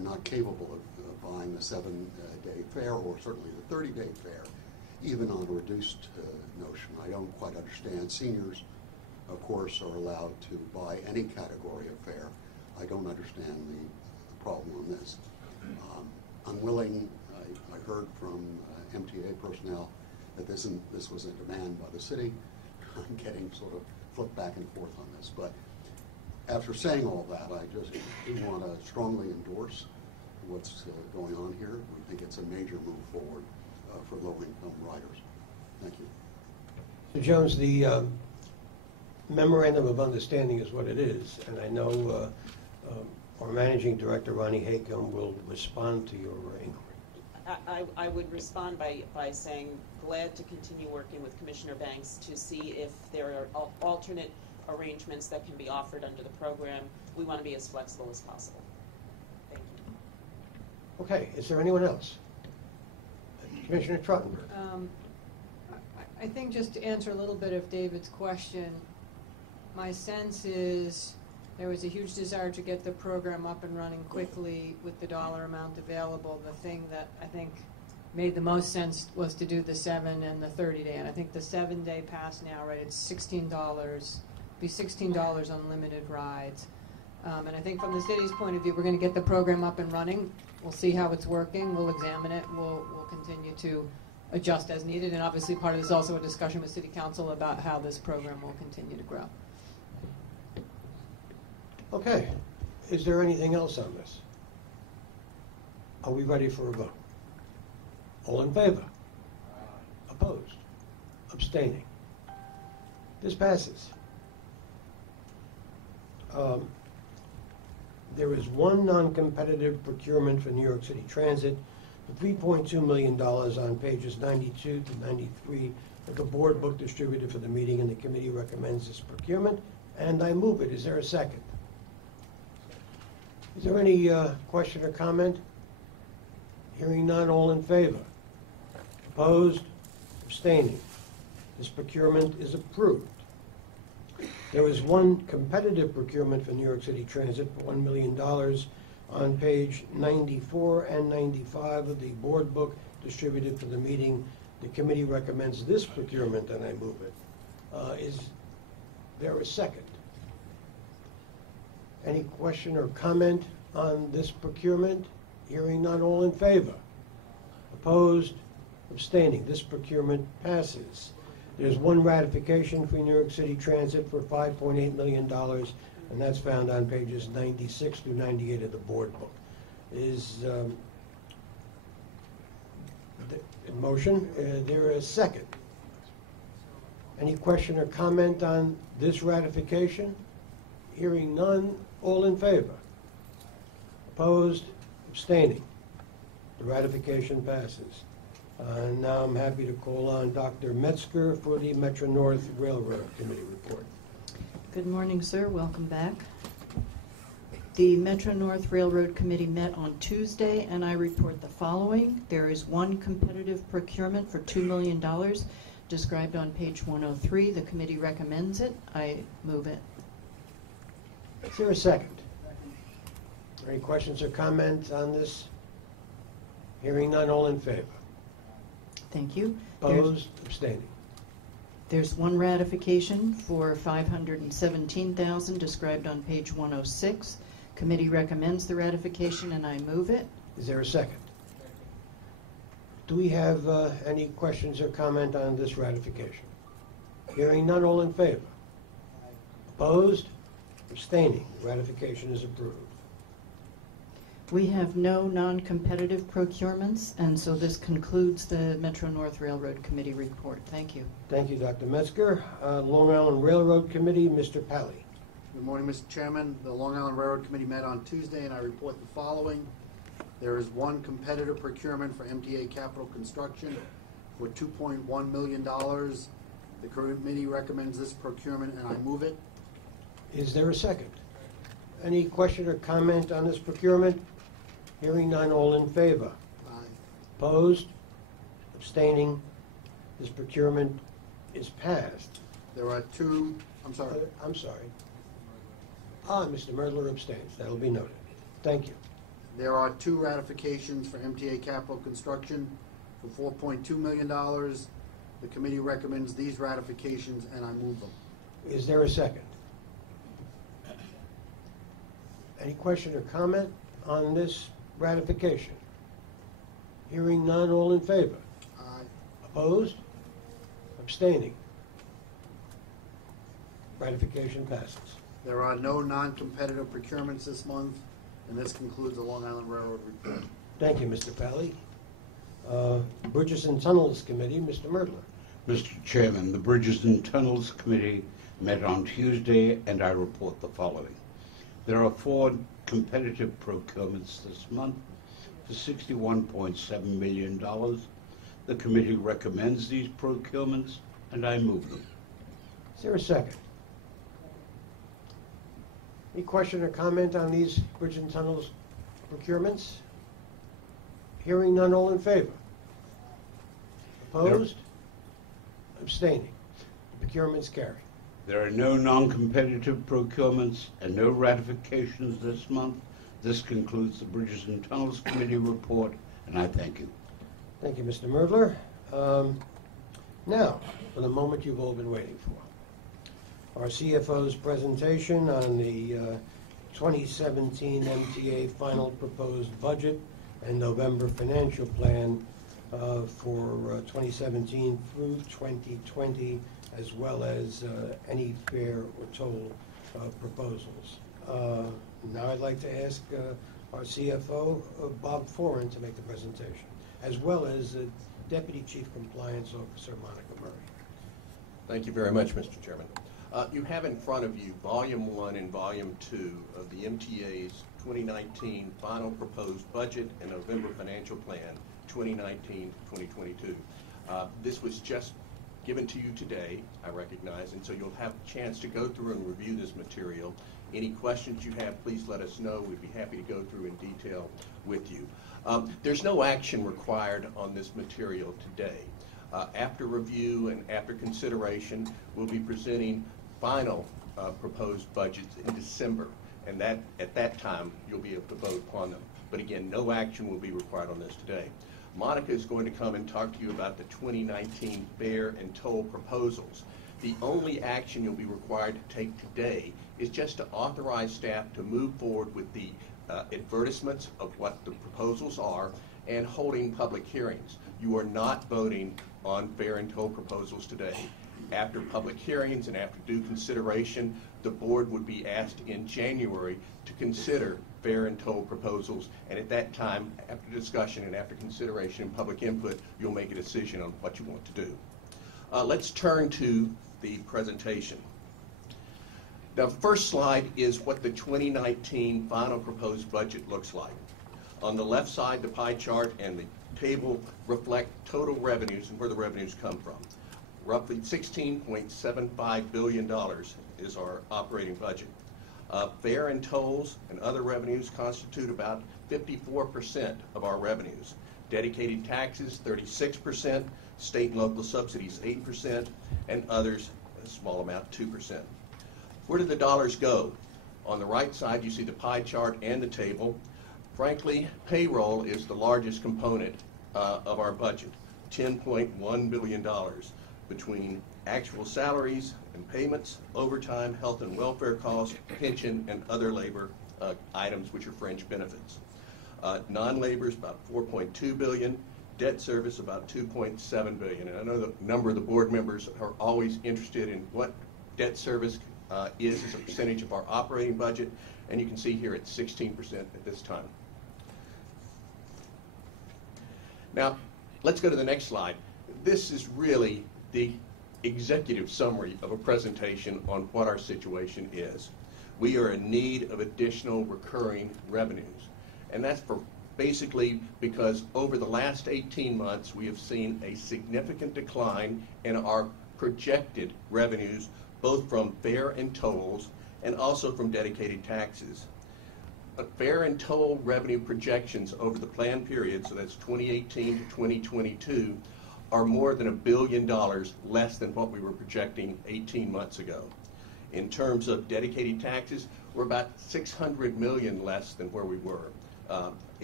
not capable of buying the 7-day fare, or certainly the 30-day fare, even on a reduced notion. I don't quite understand. Seniors, of course, are allowed to buy any category of fare. I don't understand the problem on this. Unwilling, I heard from MTA personnel that this was a demand by the city. I'm getting sort of flipped back and forth on this. But after saying all that, I just do want to strongly endorse what's going on here. We think it's a major move forward for low-income riders. Thank you. Mr. Jones, the memorandum of understanding is what it is, and I know our managing director, Ronnie Haycomb, will respond to your inquiry. I would respond by saying glad to continue working with Commissioner Banks to see if there are alternate arrangements that can be offered under the program. We want to be as flexible as possible. Thank you. Okay, is there anyone else? Commissioner Trottenberg. I think just to answer a little bit of David's question, my sense is there was a huge desire to get the program up and running quickly with the dollar amount available. The thing that I think made the most sense was to do the 7 and the 30-day. And I think the 7-day pass now, right, it's $16, be $16 unlimited rides. And I think from the city's point of view, we're going to get the program up and running. We'll see how it's working. We'll examine it. We'll continue to adjust as needed. And obviously part of this is also a discussion with City Council about how this program will continue to grow. Okay. Is there anything else on this? Are we ready for a vote? All in favor? Opposed? Abstaining? This passes. There is one non-competitive procurement for New York City Transit for $3.2 million on pages 92 to 93 of the board book distributed for the meeting, and the committee recommends this procurement, and I move it. Is there a second? Is there any question or comment? Hearing none, all in favor? Opposed? Abstaining? This procurement is approved. There is one competitive procurement for New York City Transit for $1 million on page 94 and 95 of the board book distributed for the meeting. The committee recommends this procurement, and I move it. Is there a second? Any question or comment on this procurement? Hearing none, all in favor? Opposed? Abstaining? This procurement passes. There's one ratification for New York City Transit for $5.8 million, and that's found on pages 96 through 98 of the board book. Is the motion? There a second? Any question or comment on this ratification? Hearing none, all in favor? Opposed? Abstaining? The ratification passes. Now I'm happy to call on Dr. Metzger for the Metro-North Railroad Committee report. Good morning, sir. Welcome back. The Metro-North Railroad Committee met on Tuesday, and I report the following. There is one competitive procurement for $2 million described on page 103. The committee recommends it. I move it. Is there a second? Any questions or comments on this? Hearing none, all in favor? Thank you. Opposed? Abstaining? There's one ratification for $517,000 described on page 106. Committee recommends the ratification, and I move it. Is there a second? Do we have any questions or comment on this ratification? Hearing none, all in favor? Opposed? Abstaining? The ratification is approved. We have no non-competitive procurements, and so this concludes the Metro-North Railroad Committee report. Thank you. Thank you, Dr. Metzger. Long Island Railroad Committee, Mr. Pally. Good morning, Mr. Chairman. The Long Island Railroad Committee met on Tuesday, and I report the following. There is one competitive procurement for MTA Capital Construction for $2.1 million. The committee recommends this procurement, and I move it. Is there a second? Any question or comment on this procurement? Hearing none, all in favor? Aye. Opposed? Abstaining? This procurement is passed. There are two, I'm sorry. I'm sorry. Mr. Merdler abstains. That'll be noted. Thank you. There are two ratifications for MTA Capital Construction for $4.2 million. The committee recommends these ratifications, and I move them. Is there a second? Any question or comment on this ratification? Hearing none, all in favor? Aye. Opposed? Abstaining? Ratification passes. There are no non-competitive procurements this month, and this concludes the Long Island Railroad report. Thank you, Mr. Pally. Bridges and Tunnels Committee, Mr. Merdler. Mr. Chairman, the Bridges and Tunnels Committee met on Tuesday, and I report the following. There are 4 competitive procurements this month for $61.7 million. The committee recommends these procurements, and I move them. Is there a second? Any question or comment on these Bridge and Tunnels procurements? Hearing none, all in favor? Opposed? Abstaining? The procurements carry. There are no non-competitive procurements and no ratifications this month. This concludes the Bridges and Tunnels Committee report, and I thank you. Thank you, Mr. Merdler. Now, for the moment you've all been waiting for. Our CFO's presentation on the 2017 MTA final proposed budget and November financial plan for 2017 through 2020, as well as any fare or toll proposals. Now I'd like to ask our CFO, Bob Foran, to make the presentation, as well as Deputy Chief Compliance Officer Monica Murray. Thank you very much, Mr. Chairman. You have in front of you Volume 1 and Volume 2 of the MTA's 2019 final proposed budget and November financial plan 2019-2022. This was just given to you today, I recognize, and so you'll have a chance to go through and review this material. Any questions you have, please let us know. We'd be happy to go through in detail with you. There's no action required on this material today. After review and after consideration, we'll be presenting final proposed budgets in December, and that at that time you'll be able to vote upon them. But again, no action will be required on this today. Monica is going to come and talk to you about the 2019 fare and toll proposals. The only action you'll be required to take today is just to authorize staff to move forward with the advertisements of what the proposals are and holding public hearings. You are not voting on fare and toll proposals today. After public hearings and after due consideration, the board would be asked in January to consider fare and toll proposals, and at that time, after discussion and after consideration and public input, you'll make a decision on what you want to do. Let's turn to the presentation. The first slide is what the 2019 final proposed budget looks like. On the left side, the pie chart and the table reflect total revenues and where the revenues come from. Roughly $16.75 billion is our operating budget. Fare and tolls and other revenues constitute about 54% of our revenues. Dedicated taxes, 36%, state and local subsidies, 8%, and others, a small amount, 2%. Where do the dollars go? On the right side, you see the pie chart and the table. Frankly, payroll is the largest component of our budget, $10.1 billion between actual salaries and payments, overtime, health and welfare costs, pension, and other labor items, which are fringe benefits. Non-labor is about $4.2 billion, debt service about $2.7 billion. And I know the number of the board members are always interested in what debt service is as a percentage of our operating budget, and you can see here it's 16% at this time. Now, let's go to the next slide. This is really the executive summary of a presentation on what our situation is. We are in need of additional recurring revenues, and that's for basically because over the last 18 months we have seen a significant decline in our projected revenues, both from fare and tolls and also from dedicated taxes. Fare and toll revenue projections over the plan period, so that's 2018 to 2022, are more than $1 billion less than what we were projecting 18 months ago. In terms of dedicated taxes, we're about $600 million less than where we were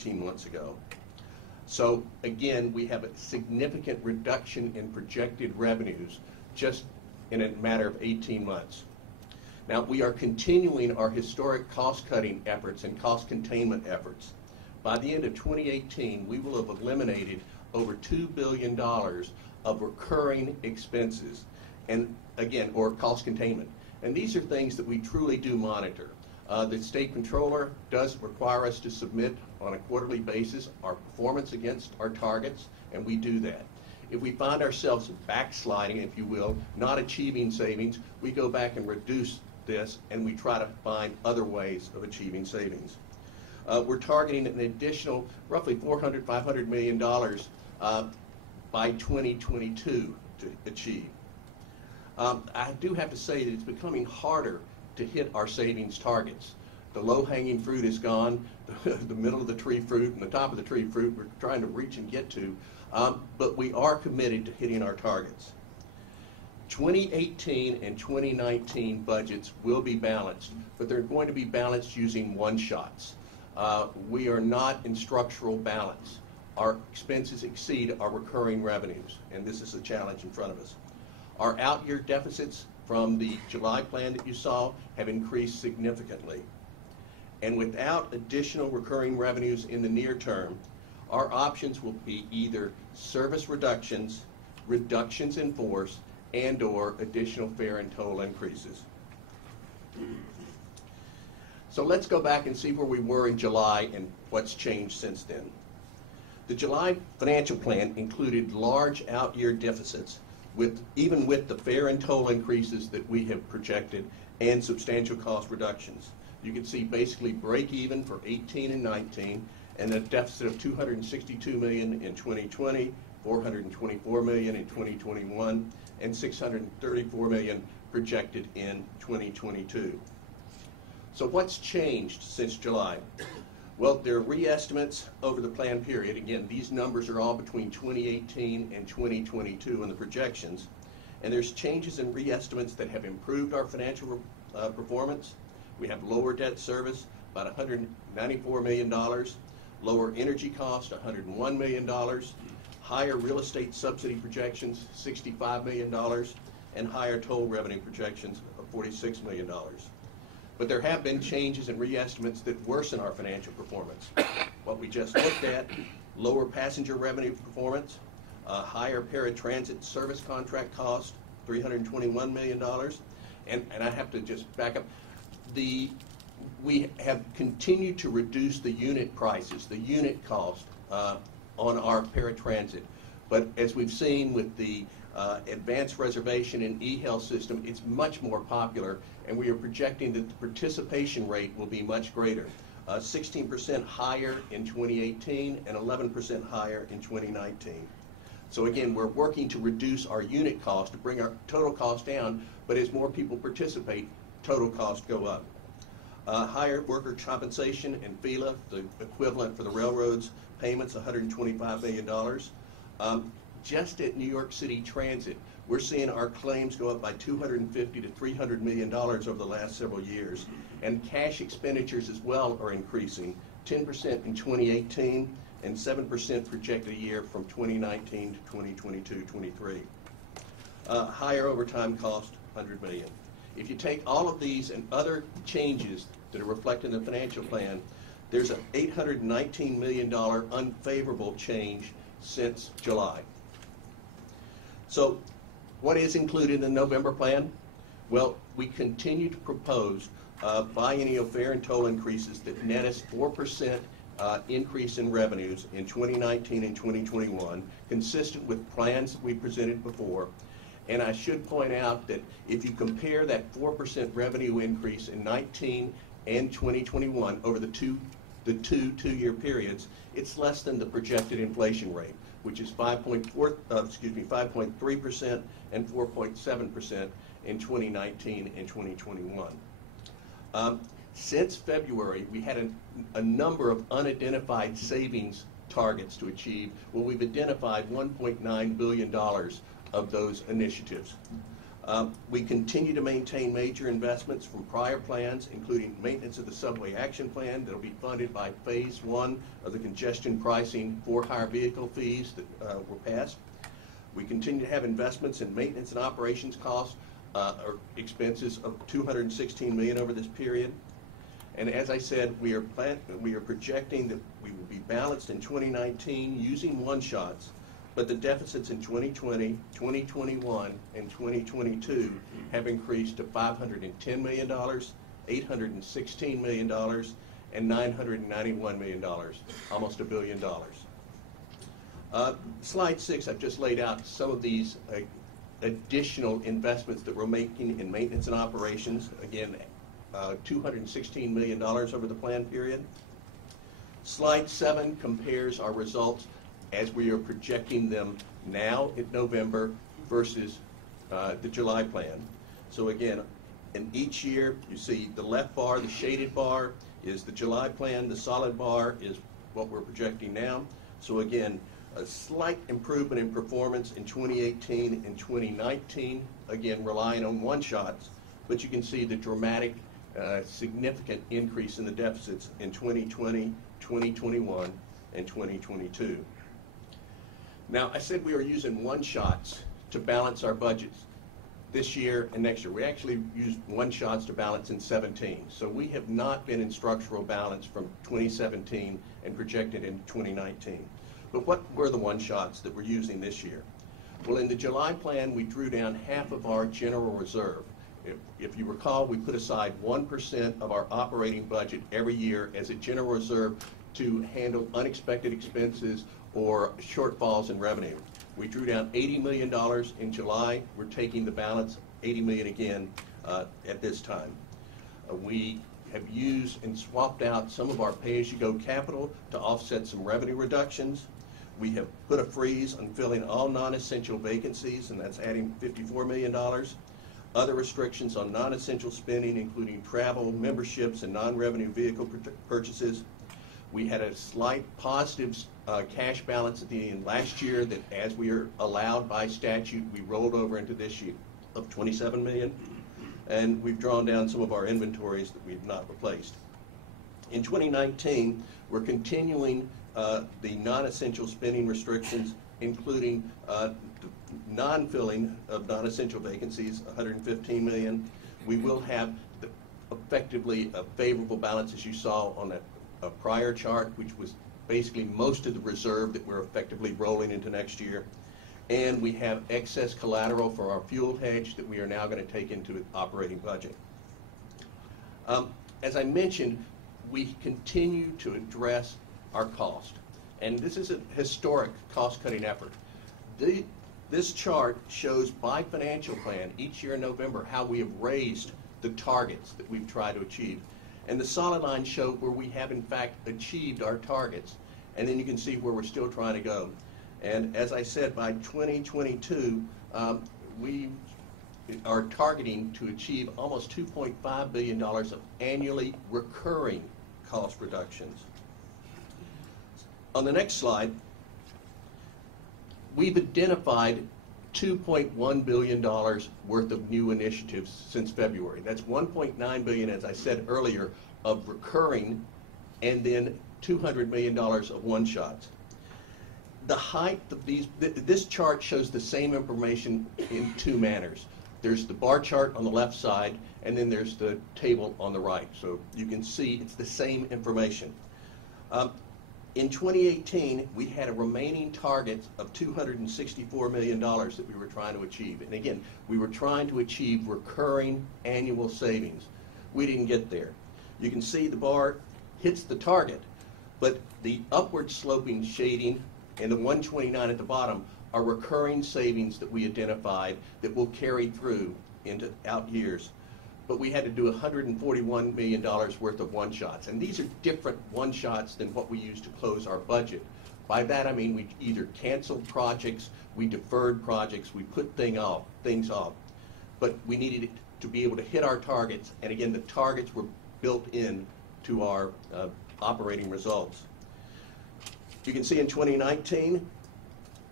18 months ago. So again, we have a significant reduction in projected revenues just in a matter of 18 months. Now, we are continuing our historic cost-cutting efforts and cost containment efforts. By the end of 2018, we will have eliminated over $2 billion of recurring expenses, and again, or cost containment. And these are things that we truly do monitor. The state controller does require us to submit on a quarterly basis our performance against our targets, and we do that. If we find ourselves backsliding, if you will, not achieving savings, we go back and reduce this, and we try to find other ways of achieving savings. We're targeting an additional roughly $500 million by 2022 to achieve. I do have to say that it's becoming harder to hit our savings targets. The low-hanging fruit is gone. The middle of the tree fruit and the top of the tree fruit we're trying to reach and get to, but we are committed to hitting our targets. 2018 and 2019 budgets will be balanced, but they're going to be balanced using one-shots. We are not in structural balance. Our expenses exceed our recurring revenues, and this is a challenge in front of us. Our out-year deficits from the July plan that you saw have increased significantly. And without additional recurring revenues in the near term, our options will be either service reductions, reductions in force, and/or additional fare and toll increases. So let's go back and see where we were in July and what's changed since then. The July financial plan included large out-year deficits, even with the fare and toll increases that we have projected and substantial cost reductions. You can see basically break even for 18 and 19, and a deficit of $262 million in 2020, $424 million in 2021, and $634 million projected in 2022. So what's changed since July? Well, there are re-estimates over the plan period. Again, these numbers are all between 2018 and 2022 in the projections. And there's changes in re-estimates that have improved our financial performance. We have lower debt service, about $194 million, lower energy cost, $101 million, higher real estate subsidy projections, $65 million, and higher toll revenue projections of $46 million. But there have been changes in re-estimates that worsen our financial performance. What we just looked at, lower passenger revenue performance, higher paratransit service contract cost, $321 million, and I have to just back up. We have continued to reduce the unit prices, the unit cost on our paratransit. But as we've seen with the advanced reservation and e-health system, it's much more popular, and we are projecting that the participation rate will be much greater, 16% higher in 2018 and 11% higher in 2019. So again, we're working to reduce our unit cost, to bring our total cost down, but as more people participate, total costs go up. Higher worker compensation and FELA, the equivalent for the railroads payments, $125 million. Just at New York City Transit, we're seeing our claims go up by $250 to $300 million over the last several years. And cash expenditures as well are increasing, 10% in 2018 and 7% projected a year from 2019 to 2022-23. Higher overtime cost, $100 million. If you take all of these and other changes that are reflected in the financial plan, there's an $819 million unfavorable change since July. So what is included in the November plan? Well, we continue to propose biennial fare and toll increases that net us 4% increase in revenues in 2019 and 2021, consistent with plans that we presented before. And I should point out that if you compare that 4% revenue increase in 19 and 2021 over the two-year periods, it's less than the projected inflation rate, which is 5.3% and 4.7% in 2019 and 2021. Since February, we had a number of unidentified savings targets to achieve. Well, we've identified $1.9 billion of those initiatives. We continue to maintain major investments from prior plans, including maintenance of the subway action plan that will be funded by phase 1 of the congestion pricing for hire vehicle fees that were passed. We continue to have investments in maintenance and operations costs or expenses of $216 million over this period. And as I said, we are projecting that we will be balanced in 2019 using one-shots, but the deficits in 2020, 2021, and 2022 have increased to $510 million, $816 million, and $991 million, almost $1 billion. Slide 6, I've just laid out some of these additional investments that we're making in maintenance and operations. Again, $216 million over the plan period. Slide 7 compares our results as we are projecting them now in November versus the July plan. So again, in each year, you see the left bar, the shaded bar, is the July plan. The solid bar is what we're projecting now. So again, a slight improvement in performance in 2018 and 2019, again, relying on one-shots, but you can see the dramatic, significant increase in the deficits in 2020, 2021, and 2022. Now, I said we were using one-shots to balance our budgets this year and next year. We actually used one-shots to balance in 17. So we have not been in structural balance from 2017 and projected in 2019. But what were the one-shots that we're using this year? Well, in the July plan, we drew down half of our general reserve. If you recall, we put aside 1% of our operating budget every year as a general reserve to handle unexpected expenses or shortfalls in revenue. We drew down $80 million in July. We're taking the balance, $80 million again, at this time. We have used and swapped out some of our pay-as-you-go capital to offset some revenue reductions. We have put a freeze on filling all non-essential vacancies, and that's adding $54 million. Other restrictions on non-essential spending, including travel, memberships, and non-revenue vehicle purchases. We had a slight positive cash balance at the end last year that, as we are allowed by statute, we rolled over into this year of $27 million. And we've drawn down some of our inventories that we've not replaced. In 2019, we're continuing the non-essential spending restrictions, including non-filling of non-essential vacancies, $115 million. We will have effectively a favorable balance, as you saw on a prior chart, which was basically most of the reserve that we're effectively rolling into next year. And we have excess collateral for our fuel hedge that we are now going to take into the operating budget. As I mentioned, we continue to address our cost. And this is a historic cost-cutting effort. This chart shows by financial plan each year in November how we have raised the targets that we've tried to achieve. And the solid lines show where we have in fact achieved our targets. And then you can see where we're still trying to go. And as I said, by 2022, we are targeting to achieve almost $2.5 billion of annually recurring cost reductions. On the next slide, we've identified $2.1 billion worth of new initiatives since February. That's $1.9 billion, as I said earlier, of recurring, and then $200 million of one-shots. The height of these, this chart shows the same information in two manners. There's the bar chart on the left side, and then there's the table on the right. So you can see it's the same information. In 2018, we had a remaining target of $264 million that we were trying to achieve. And again, we were trying to achieve recurring annual savings. We didn't get there. You can see the bar hits the target, but the upward sloping shading and the 129 at the bottom are recurring savings that we identified that will carry through into out years. But we had to do $141 million worth of one-shots. And these are different one-shots than what we used to close our budget. By that I mean we either canceled projects, we deferred projects, we put things off. But we needed to be able to hit our targets. And again, the targets were built in to our operating results. You can see in 2019,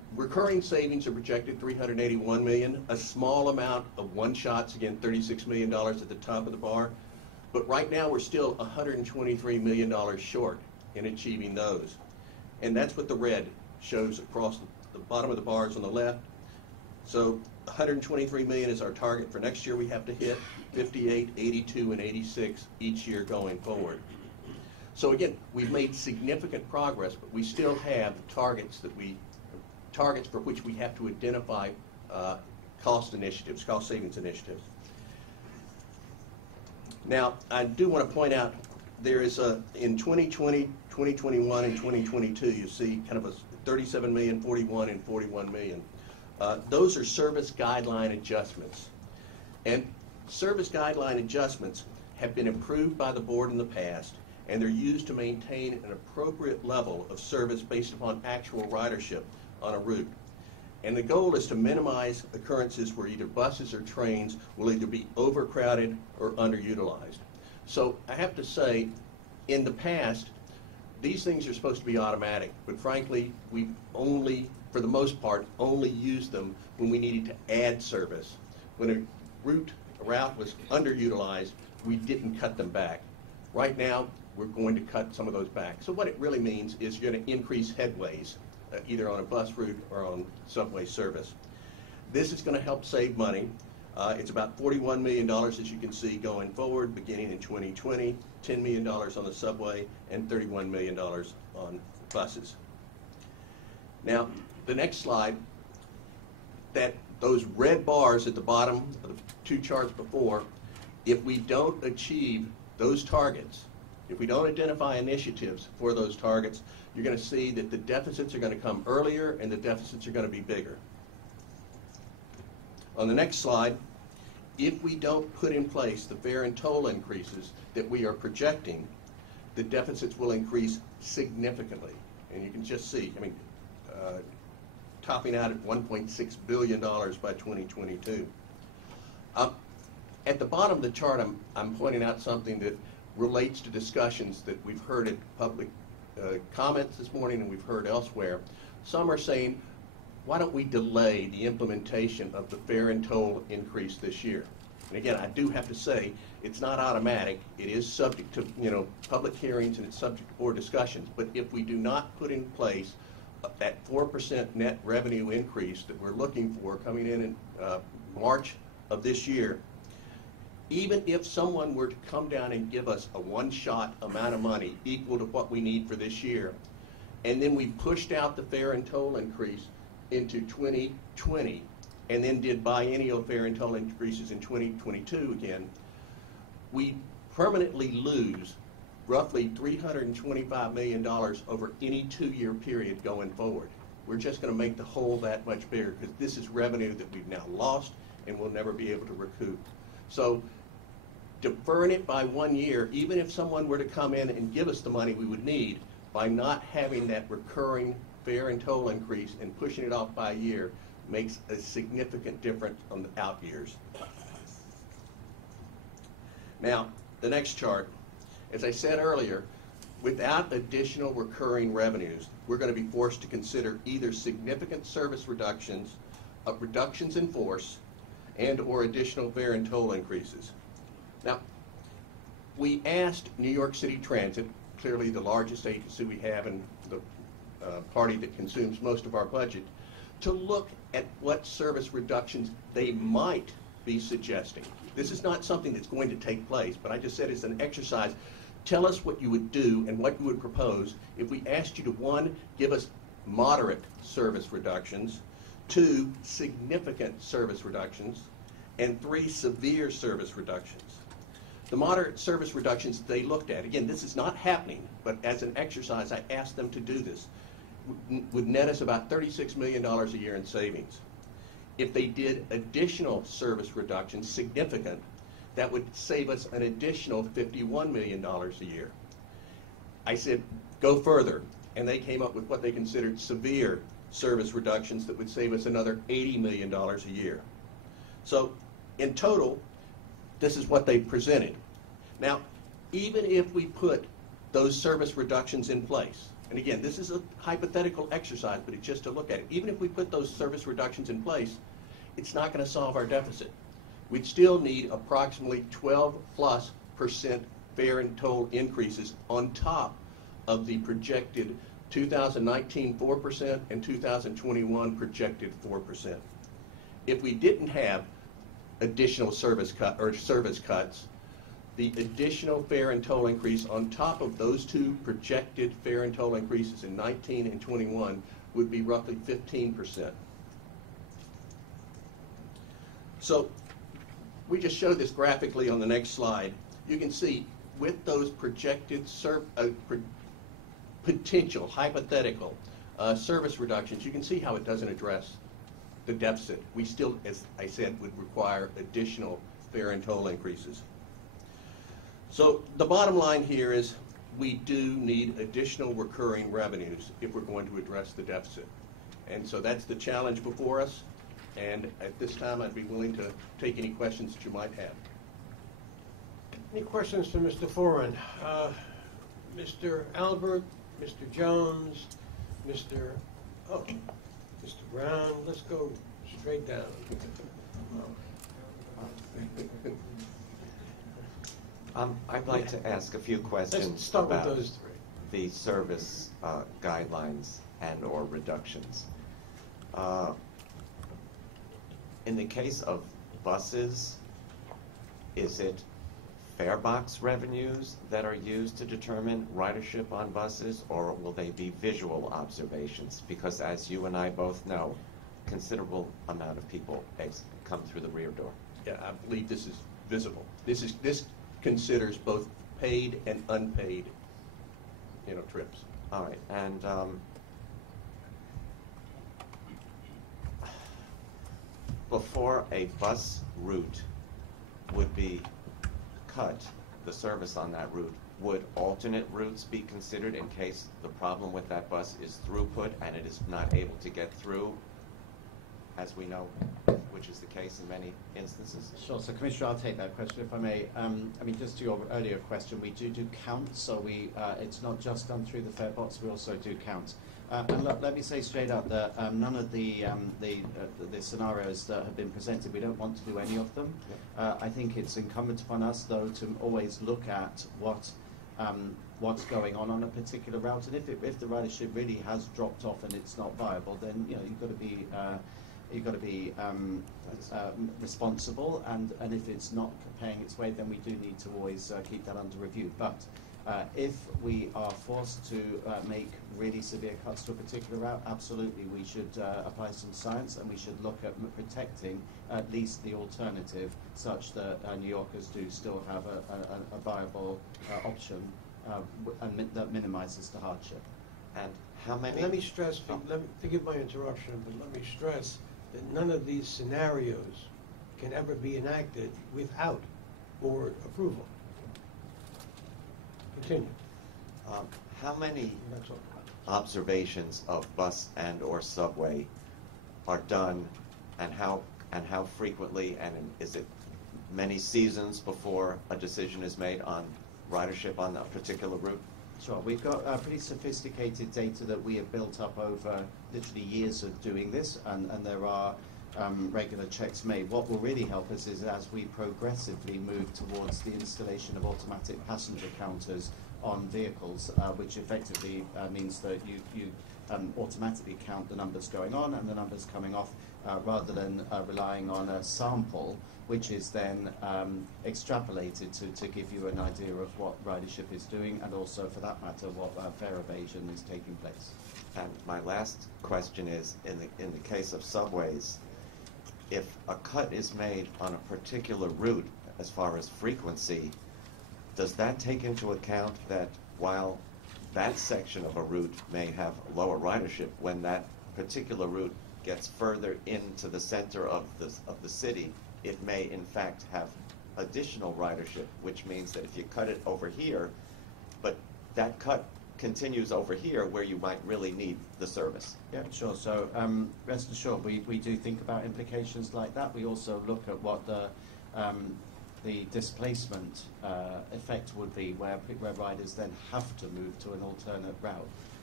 recurring savings are projected $381 million, a small amount of one-shots, again, $36 million at the top of the bar. But right now, we're still $123 million short in achieving those. And that's what the red shows across the bottom of the bars on the left. So 123 million is our target for next year. We have to hit 58, 82, and 86 each year going forward. So again, we've made significant progress, but we still have targets for which we have to identify cost savings initiatives. Now, I do want to point out there is in 2020, 2021, and 2022, you see kind of a 37 million, 41, and 41 million. Those are service guideline adjustments. And service guideline adjustments have been approved by the board in the past, and they're used to maintain an appropriate level of service based upon actual ridership on a route. And the goal is to minimize occurrences where either buses or trains will either be overcrowded or underutilized. So I have to say, in the past, these things are supposed to be automatic, but frankly, we've only, for the most part, only used them when we needed to add service. When a route was underutilized, we didn't cut them back. Right now, we're going to cut some of those back. So what it really means is you're going to increase headways, either on a bus route or on subway service. This is going to help save money. It's about $41 million, as you can see, going forward, beginning in 2020, $10 million on the subway, and $31 million on buses. Now, the next slide, those red bars at the bottom of the two charts before, if we don't achieve those targets, if we don't identify initiatives for those targets, you're going to see that the deficits are going to come earlier and the deficits are going to be bigger. On the next slide, if we don't put in place the fare and toll increases that we are projecting, the deficits will increase significantly. And you can just see, I mean, topping out at $1.6 billion by 2022. At the bottom of the chart, I'm pointing out something that relates to discussions that we've heard at public comments this morning and we've heard elsewhere. Some are saying, why don't we delay the implementation of the fare and toll increase this year? And again, I do have to say, it's not automatic. It is subject to public hearings and it's subject to board discussions. But if we do not put in place that 4% net revenue increase that we're looking for coming in March of this year, even if someone were to come down and give us a one-shot amount of money equal to what we need for this year, and then we pushed out the fare and toll increase into 2020, and then did biennial fare and toll increases in 2022 again, we permanently lose roughly $325 million over any 2-year period going forward. We're just going to make the hole that much bigger because this is revenue that we've now lost and we'll never be able to recoup. So deferring it by 1 year, even if someone were to come in and give us the money we would need, by not having that recurring fare and toll increase and pushing it off by a year makes a significant difference on the out years. Now, the next chart, as I said earlier, without additional recurring revenues, we're going to be forced to consider either significant service reductions, reductions in force, and or additional fare and toll increases. Now, we asked New York City Transit, clearly the largest agency we have and the party that consumes most of our budget, to look at what service reductions they might be suggesting. This is not something that's going to take place, but I just said it's an exercise. Tell us what you would do and what you would propose if we asked you to, 1, give us moderate service reductions, 2, significant service reductions, and 3, severe service reductions. The moderate service reductions they looked at, again, this is not happening, but as an exercise, I asked them to do this, would net us about $36 million a year in savings. If they did additional service reductions, significant, that would save us an additional $51 million a year. I said, go further, and they came up with what they considered severe service reductions that would save us another $80 million a year. So, in total, this is what they presented. Now, even if we put those service reductions in place, and again, this is a hypothetical exercise, but it's just to look at it. Even if we put those service reductions in place, it's not going to solve our deficit. We'd still need approximately 12+% fare and toll increases on top of the projected 2019 4% and 2021 projected 4%. If we didn't have additional service cuts, the additional fare and toll increase on top of those two projected fare and toll increases in 19 and 21 would be roughly 15%. So we just showed this graphically on the next slide. You can see with those projected potential, hypothetical service reductions, you can see how it doesn't address the deficit. We still, as I said, would require additional fare and toll increases. So the bottom line here is we do need additional recurring revenues if we're going to address the deficit. And so that's the challenge before us. And at this time, I'd be willing to take any questions that you might have. Any questions for Mr. Foran? Mr. Albert, Mr. Jones, Mr. Brown, let's go straight down. I'd like to ask a few questions Let's start about with those three. the service guidelines and or reductions. In the case of buses, is it fare box revenues that are used to determine ridership on buses, or will they be visual observations? Because as you and I both know, considerable amount of people come through the rear door. Yeah, I believe this is visible. This considers both paid and unpaid, trips. All right, and before a bus route would be cut, the service on that route, would alternate routes be considered in case the problem with that bus is throughput and it is not able to get through, as we know, which is the case in many instances? Sure. So, Commissioner, I'll take that question, if I may. Just to your earlier question, we do count, so it's not just done through the fare box, we also do count. And look, let me say straight up that none of the scenarios that have been presented, we don't want to do any of them. I think it's incumbent upon us, though, to always look at what's going on a particular route, and if the ridership really has dropped off and it's not viable, then you've got to be responsible, and if it's not paying its way, then we do need to always keep that under review. But if we are forced to make really severe cuts to a particular route, absolutely we should apply some science, and we should look at protecting at least the alternative, such that New Yorkers do still have a viable option and that minimizes the hardship. And how many? Let me stress, forgive my interruption, but let me stress that none of these scenarios can ever be enacted without board approval. Continue. How many observations of bus and or subway are done, and how frequently, and is it many seasons before a decision is made on ridership on a particular route? Sure. We've got pretty sophisticated data that we have built up over literally years of doing this, and there are regular checks made. What will really help us is as we progressively move towards the installation of automatic passenger counters on vehicles, which effectively means that you automatically count the numbers going on and the numbers coming off, rather than relying on a sample, which is then extrapolated to give you an idea of what ridership is doing, and also, for that matter, what fare evasion is taking place. And my last question is, in the case of subways, if a cut is made on a particular route as far as frequency, does that take into account that while that section of a route may have lower ridership, when that particular route gets further into the center of the city, it may in fact have additional ridership, which means that if you cut it over here, but that cut continues over here where you might really need the service? Yeah, sure. So rest assured, we do think about implications like that. We also look at what the displacement effect would be, where riders then have to move to an alternate route.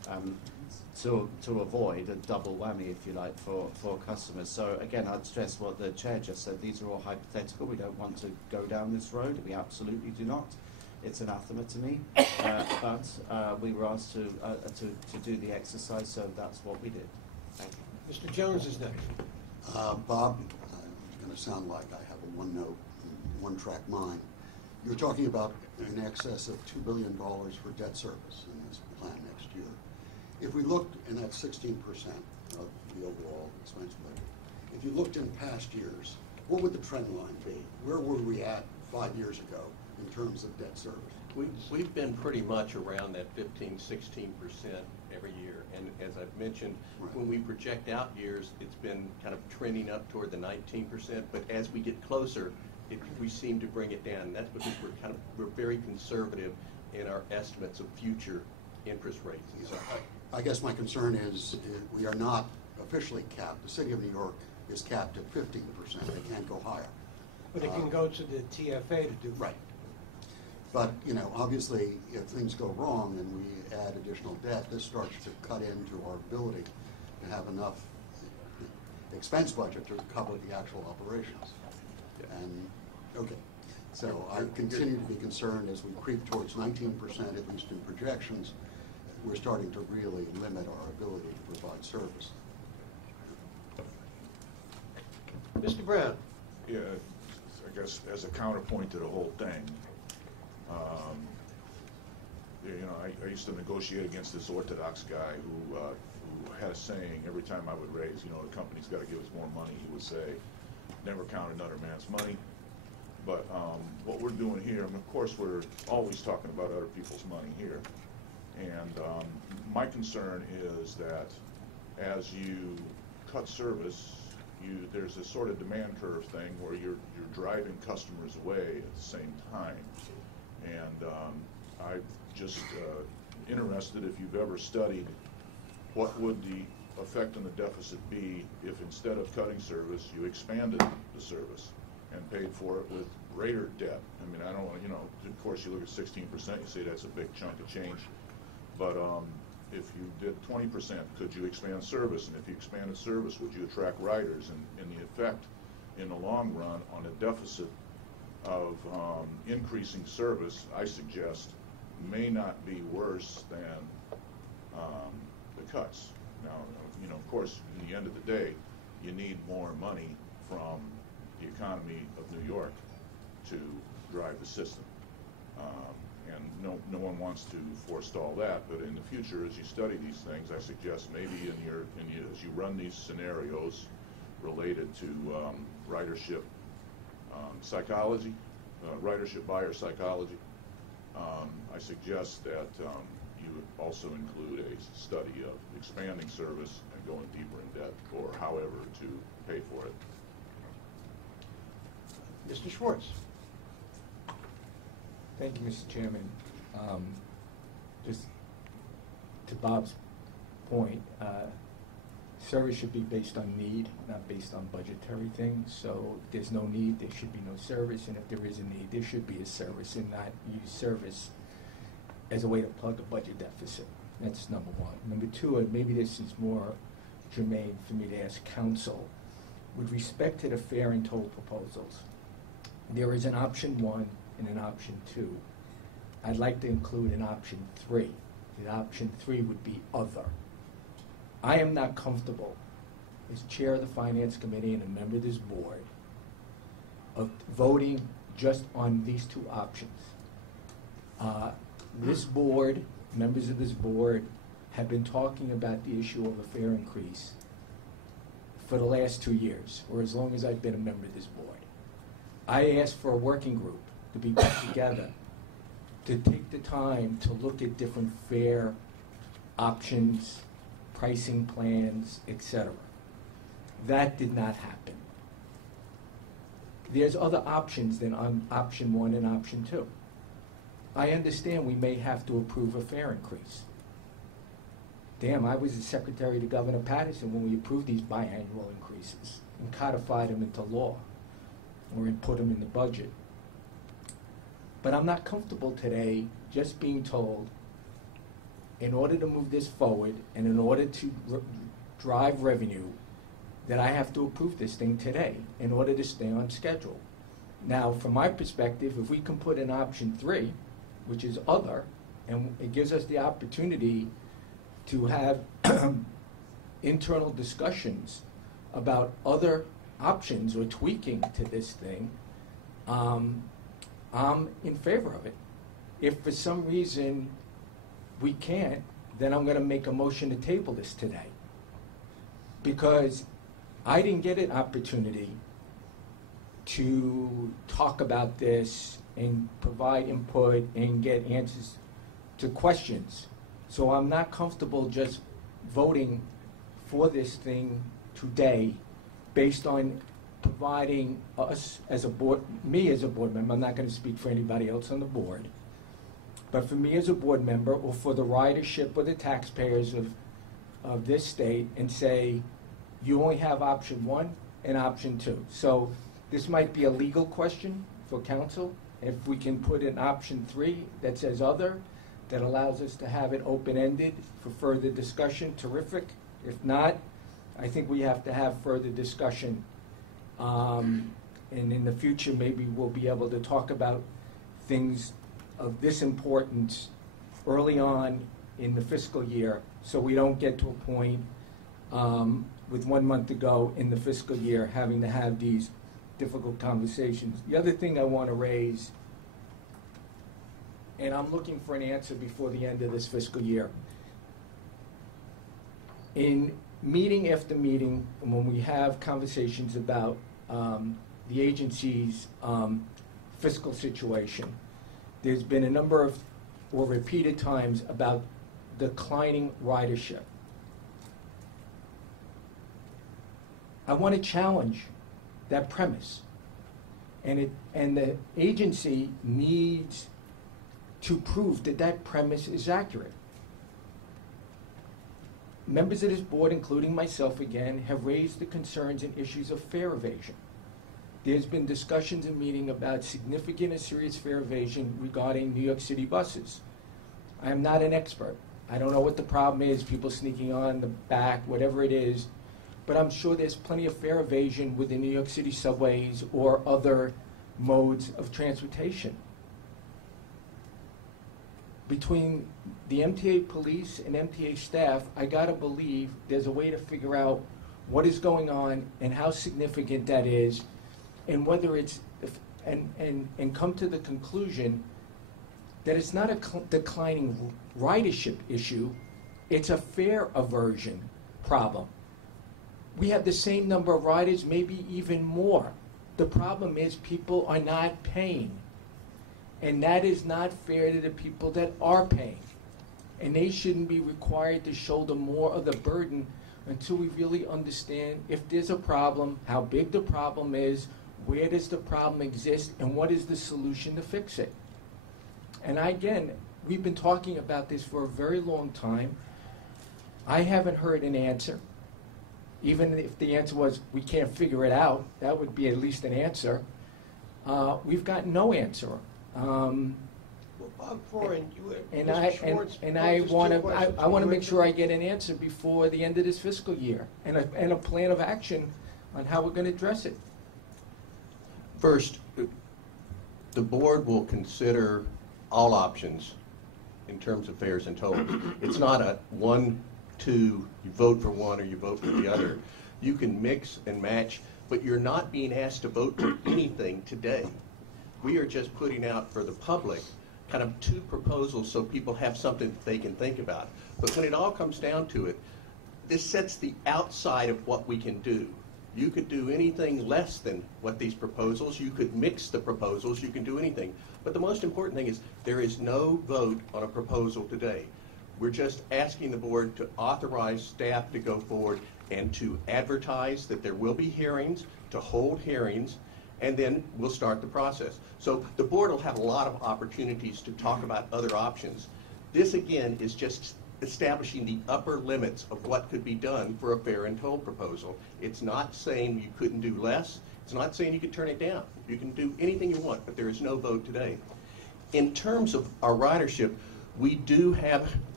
to avoid a double whammy, if you like, for customers. So again, I'd stress what the chair just said. These are all hypothetical. We don't want to go down this road. We absolutely do not. It's anathema to me. But we were asked to do the exercise, so that's what we did. Thank you. Mr. Jones is next. Bob, it's going to sound like I have a one-note, one-track mind. You're talking about in excess of $2 billion for debt service in this plan next year. If we looked, and that's 16% of the overall expense budget, if you looked in past years, what would the trend line be? Where were we at 5 years ago in terms of debt service? We've been pretty much around that 15, 16% every year. And as I've mentioned, Right. when we project out years, it's been kind of trending up toward the 19%. But as we get closer, we seem to bring it down. That's because we're very conservative in our estimates of future interest rates. And so I guess my concern is we are not officially capped. The city of New York is capped at 15%. They can't go higher. But it can go to the TFA to do. Right. But, obviously, if things go wrong and we add additional debt, this starts to cut into our ability to have enough expense budget to cover the actual operations. And, okay, so I continue to be concerned as we creep towards 19%, at least in projections, we're starting to really limit our ability to provide service. Mr. Brown. Yeah, I guess as a counterpoint to the whole thing, I used to negotiate against this Orthodox guy who had a saying every time I would raise, the company's got to give us more money. He would say, never count another man's money. But what we're doing here, and of course we're always talking about other people's money here. And my concern is that as you cut service, there's this sort of demand curve thing where you're driving customers away at the same time. And I'm just interested if you've ever studied what would the effect on the deficit be if instead of cutting service, you expanded the service and paid for it with greater debt. I mean, I don't want to, of course you look at 16%, you say that's a big chunk of change. But if you did 20%, could you expand service? And if you expanded service, would you attract riders? And the effect in the long run on a deficit of increasing service, I suggest, may not be worse than the cuts. Now, of course, in the end of the day, you need more money from the economy of New York to drive the system. And no one wants to forestall that, but in the future, as you study these things, I suggest maybe as you run these scenarios related to ridership psychology, ridership buyer psychology, I suggest that you would also include a study of expanding service and going deeper in debt, or however to pay for it. Mr. Schwartz. Thank you, Mr. Chairman. Just to Bob's point, service should be based on need, not based on budgetary things. So if there's no need, there should be no service, and if there is a need, there should be a service, and not use service as a way to plug a budget deficit. That's number one. Number two, and maybe this is more germane for me to ask counsel, with respect to the fare and toll proposals, there is an option 1 and an option 2. I'd like to include an option 3. The option 3 would be other. I am not comfortable, as chair of the Finance Committee and a member of this board, of voting just on these 2 options. This board, members of this board, have been talking about the issue of a fare increase for the last 2 years, or as long as I've been a member of this board. I asked for a working group to be put together to take the time to look at different fare options, pricing plans, etc. That did not happen. There's other options than on option 1 and option 2. I understand we may have to approve a fare increase. Damn, I was the secretary to Governor Patterson when we approved these biannual increases and codified them into law, or put them in the budget. But I'm not comfortable today just being told in order to move this forward and in order to drive revenue, that I have to approve this thing today in order to stay on schedule. Now, from my perspective, if we can put in option 3, which is other, and it gives us the opportunity to have internal discussions about other options or tweaking to this thing, I'm in favor of it. If for some reason we can't, then I'm going to make a motion to table this today. Because I didn't get an opportunity to talk about this and provide input and get answers to questions. So I'm not comfortable just voting for this thing today based on providing us as a board, me as a board member, I'm not going to speak for anybody else on the board, but for me as a board member or for the ridership or the taxpayers of this state, and say, you only have option 1 and option 2. So this might be a legal question for council. If we can put in option 3 that says other, that allows us to have it open-ended for further discussion, terrific. If not, I think we have to have further discussion. And in the future, maybe we'll be able to talk about things of this importance early on in the fiscal year, so we don't get to a point with 1 month to go in the fiscal year having to have these difficult conversations. The other thing I want to raise, and I'm looking for an answer before the end of this fiscal year. In meeting after meeting, when we have conversations about the agency's fiscal situation, there's been a number of, or repeated times, about declining ridership. I want to challenge that premise. And the agency needs to prove that that premise is accurate. Members of this board, including myself again, have raised the concerns and issues of fare evasion. There's been discussions in meeting about significant and serious fare evasion regarding New York City buses. I am not an expert. I don't know what the problem is, people sneaking on the back, whatever it is, but I'm sure there's plenty of fare evasion with the New York City subways or other modes of transportation. Between the MTA police and MTA staff, I gotta believe there's a way to figure out what is going on and how significant that is, and whether it's, and come to the conclusion that it's not a declining ridership issue, it's a fare aversion problem. We have the same number of riders, maybe even more. The problem is people are not paying. And that is not fair to the people that are paying. And they shouldn't be required to shoulder more of the burden until we really understand if there's a problem, how big the problem is, where does the problem exist, and what is the solution to fix it. And again, we've been talking about this for a very long time. I haven't heard an answer. Even if the answer was, we can't figure it out, that would be at least an answer. We've got no answer. Well, Bob Foran, And I want to make sure I get an answer before the end of this fiscal year, and a plan of action on how we're going to address it. First, the board will consider all options in terms of fares and tolls. It's not a 1, 2, you vote for one or you vote for the other. You can mix and match, but you're not being asked to vote for anything today. We are just putting out for the public kind of 2 proposals so people have something that they can think about. But when it all comes down to it, this sets the outside of what we can do. You could do anything less than what these proposals, you could mix the proposals, you can do anything. But the most important thing is there is no vote on a proposal today. We're just asking the board to authorize staff to go forward and to advertise that there will be hearings, to hold hearings, and then we'll start the process. So the board will have a lot of opportunities to talk about other options. This, again, is just establishing the upper limits of what could be done for a fare and toll proposal. It's not saying you couldn't do less. It's not saying you could turn it down. You can do anything you want, but there is no vote today. In terms of our ridership, we do have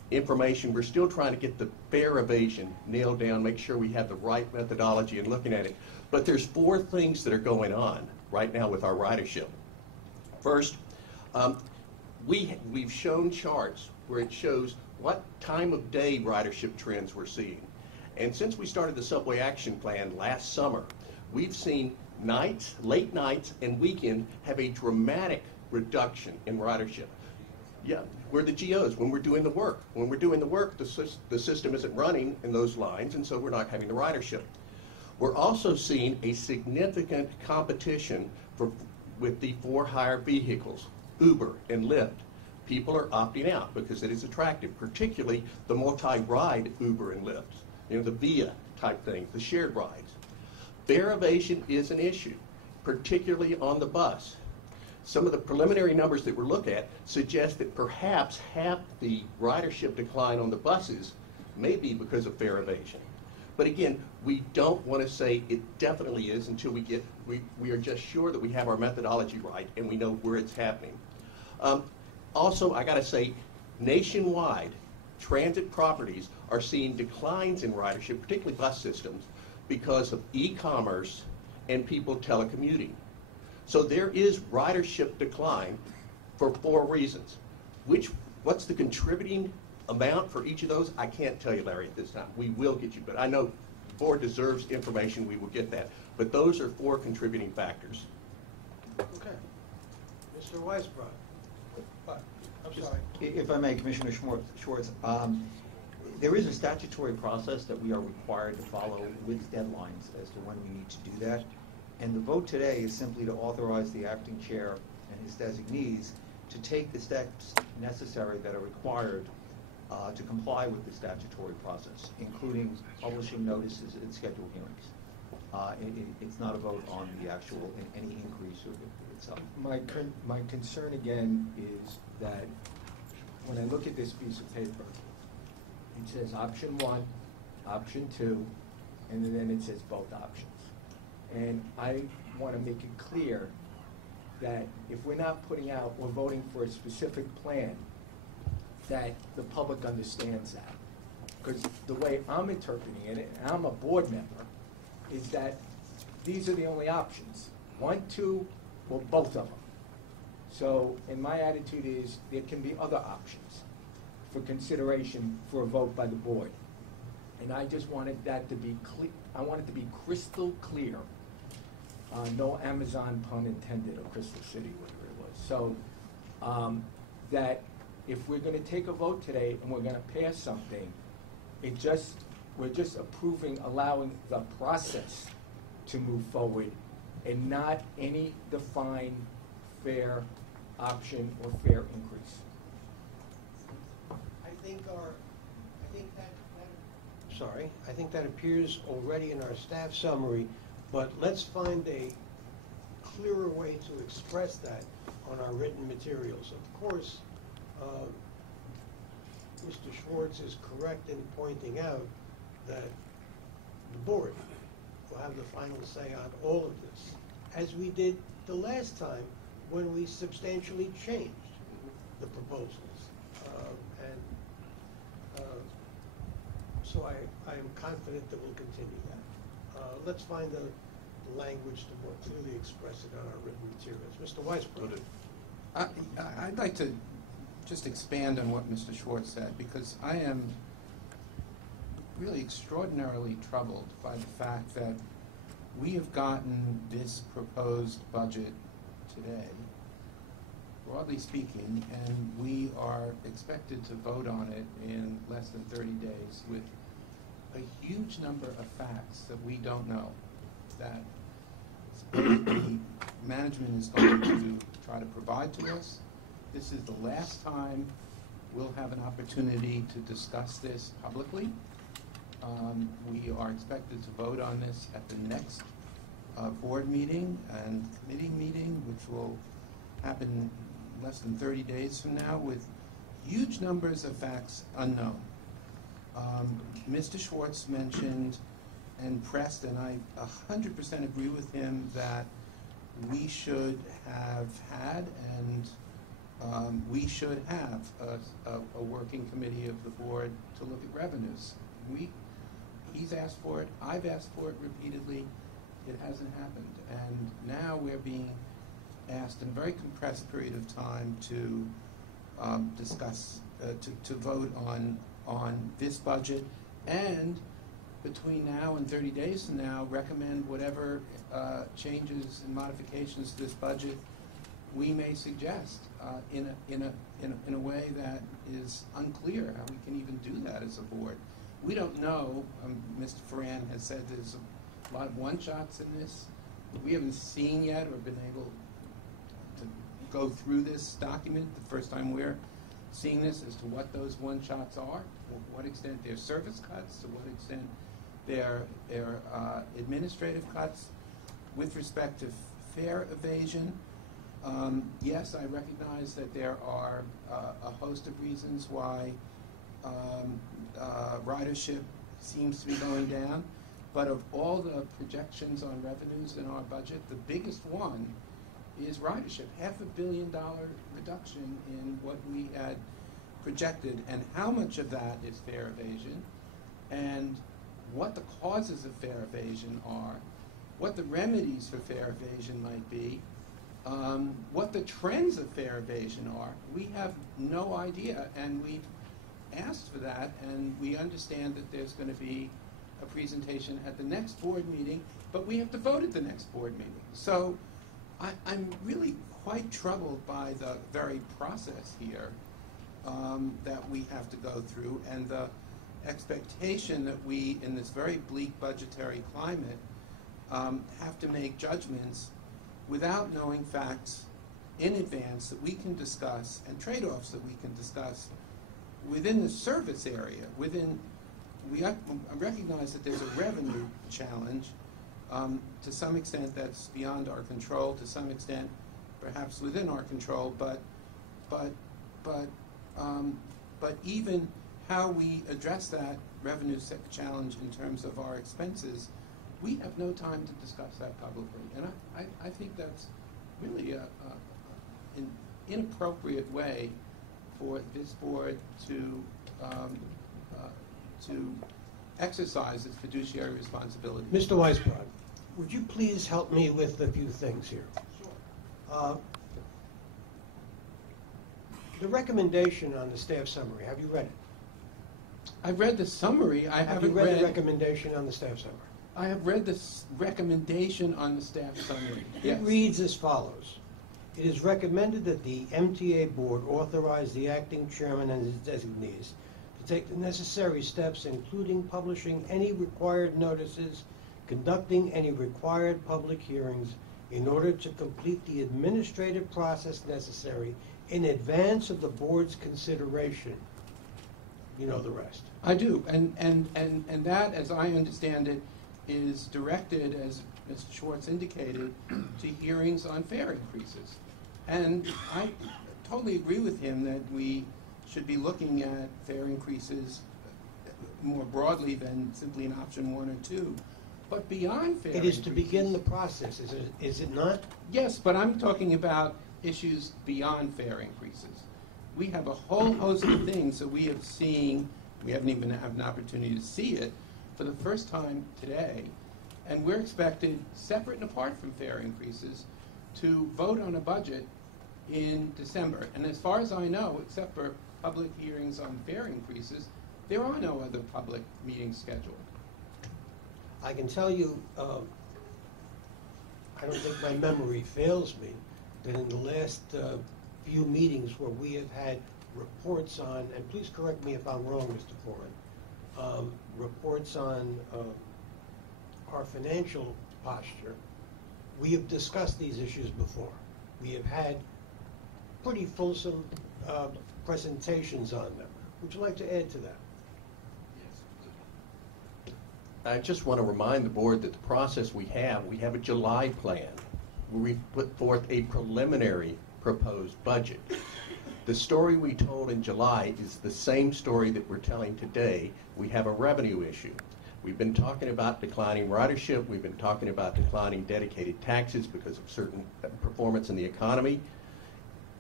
information. We're still trying to get the fare evasion nailed down, make sure we have the right methodology in looking at it. But there's 4 things that are going on right now with our ridership. First, we've shown charts where it shows what time of day ridership trends we're seeing. And since we started the Subway Action Plan last summer, we've seen nights, late nights, and weekend have a dramatic reduction in ridership. Yeah, we're the GOs when we're doing the work. When we're doing the work, the system isn't running in those lines, and so we're not having the ridership. We're also seeing a significant competition with the for-hire vehicles, Uber and Lyft. People are opting out because it is attractive, particularly the multi-ride Uber and Lyft, the VIA type things, the shared rides. Fare evasion is an issue, particularly on the bus. Some of the preliminary numbers that we're looking at suggest that perhaps half the ridership decline on the buses may be because of fare evasion. But again, we don't want to say it definitely is until we are just sure that we have our methodology right and we know where it's happening. Also, I got to say, nationwide, transit properties are seeing declines in ridership, particularly bus systems, because of e-commerce and people telecommuting. So there is ridership decline for 4 reasons. What's the contributing amount for each of those? I can't tell you, Larry, at this time. We will get you, but I know the board deserves information. We will get that. But those are 4 contributing factors. Okay. Mr. Weisbrot. I'm sorry. If I may, Commissioner Schwartz, there is a statutory process that we are required to follow with deadlines as to when we need to do that. And the vote today is simply to authorize the acting chair and his designees to take the steps necessary that are required to comply with the statutory process, including publishing notices and scheduled hearings. It's not a vote on the actual, any increase itself. My concern again is that when I look at this piece of paper, it says option 1, option 2, and then it says both options. And I want to make it clear that if we're not putting out or voting for a specific plan, that the public understands that. Because the way I'm interpreting it, and I'm a board member, is that these are the only options. 1, 2, or both of them. So, and my attitude is there can be other options for consideration for a vote by the board. And I just wanted that to be clear. I want it to be crystal clear. No Amazon pun intended, or Crystal City, whatever it was. So that if we're going to take a vote today and we're going to pass something, we're just approving, allowing the process to move forward, and not any defined fare option or fare increase. I think that appears already in our staff summary, but let's find a clearer way to express that on our written materials. Of course, Mr. Schwartz is correct in pointing out that the board will have the final say on all of this, as we did the last time when we substantially changed the proposals. So I am confident that we'll continue that. Let's find the language to more clearly express it on our written materials. Mr. Weisbrot. I'd like to just expand on what Mr. Schwartz said, because I am really extraordinarily troubled by the fact that we have gotten this proposed budget today, broadly speaking, and we are expected to vote on it in less than 30 days with a huge number of facts that we don't know, that the management is going to try to provide to us. This is the last time we'll have an opportunity to discuss this publicly. We are expected to vote on this at the next board meeting and committee meeting, which will happen less than 30 days from now, with huge numbers of facts unknown. Mr. Schwartz mentioned and pressed, and I 100% agree with him, that we should have had and we should have a working committee of the board to look at revenues. He's asked for it, I've asked for it repeatedly, it hasn't happened. And now we're being asked in a very compressed period of time to discuss, to vote on this budget, and between now and 30 days from now, recommend whatever changes and modifications to this budget we may suggest in a way that is unclear how we can even do that as a board. We don't know. Mr. Ferran has said there's a lot of one-shots in this. We haven't seen yet or been able to go through this document the first time we're seeing this as to what those one-shots are, to what extent they're service cuts, to what extent they're administrative cuts. With respect to fare evasion, yes, I recognize that there are a host of reasons why ridership seems to be going down, but of all the projections on revenues in our budget, the biggest one is ridership. $500 million reduction in what we had projected, and how much of that is fare evasion, and what the causes of fare evasion are, what the remedies for fare evasion might be, what the trends of fare evasion are. We have no idea, and we've asked for that, and we understand that there's going to be a presentation at the next board meeting, but we have to vote at the next board meeting. So I'm really quite troubled by the very process here that we have to go through, and the expectation that we, in this very bleak budgetary climate, have to make judgments without knowing facts in advance that we can discuss, and trade-offs that we can discuss within the service area. I recognize that there's a revenue challenge. To some extent that's beyond our control, to some extent perhaps within our control, but even how we address that revenue challenge in terms of our expenses, we have no time to discuss that publicly. And I think that's really an inappropriate way for this board to exercise its fiduciary responsibility. Mr. Weisbrod, would you please help me with a few things here? Sure. The recommendation on the staff summary, have you read it? I've read the summary. Have you read the recommendation on the staff summary? I have read the recommendation on the staff summary. Yes. It reads as follows. It is recommended that the MTA board authorize the acting chairman and his designees to take the necessary steps, including publishing any required notices, conducting any required public hearings, in order to complete the administrative process necessary in advance of the board's consideration. You know the rest. I do, and that, as I understand it, is directed, as Mr. Schwartz indicated, to hearings on fare increases. And I totally agree with him that we should be looking at fare increases more broadly than simply an option 1 or 2. But beyond fare increases, it is to begin the process, is it not? Yes, but I'm talking about issues beyond fare increases. We have a whole host of things that we have seen. We haven't even had an opportunity to see it for the first time today, and we're expected, separate and apart from fare increases, to vote on a budget in December. And as far as I know, except for public hearings on fare increases, there are no other public meetings scheduled. I can tell you, I don't think my memory fails me, that in the last few meetings where we have had reports on, and please correct me if I'm wrong, Mr. Foran, reports on our financial posture, we have discussed these issues before. We have had pretty fulsome presentations on them. Would you like to add to that? I just want to remind the board that the process we have a July plan where we put forth a preliminary proposed budget. The story we told in July is the same story that we're telling today. We have a revenue issue. We've been talking about declining ridership. We've been talking about declining dedicated taxes because of certain performance in the economy.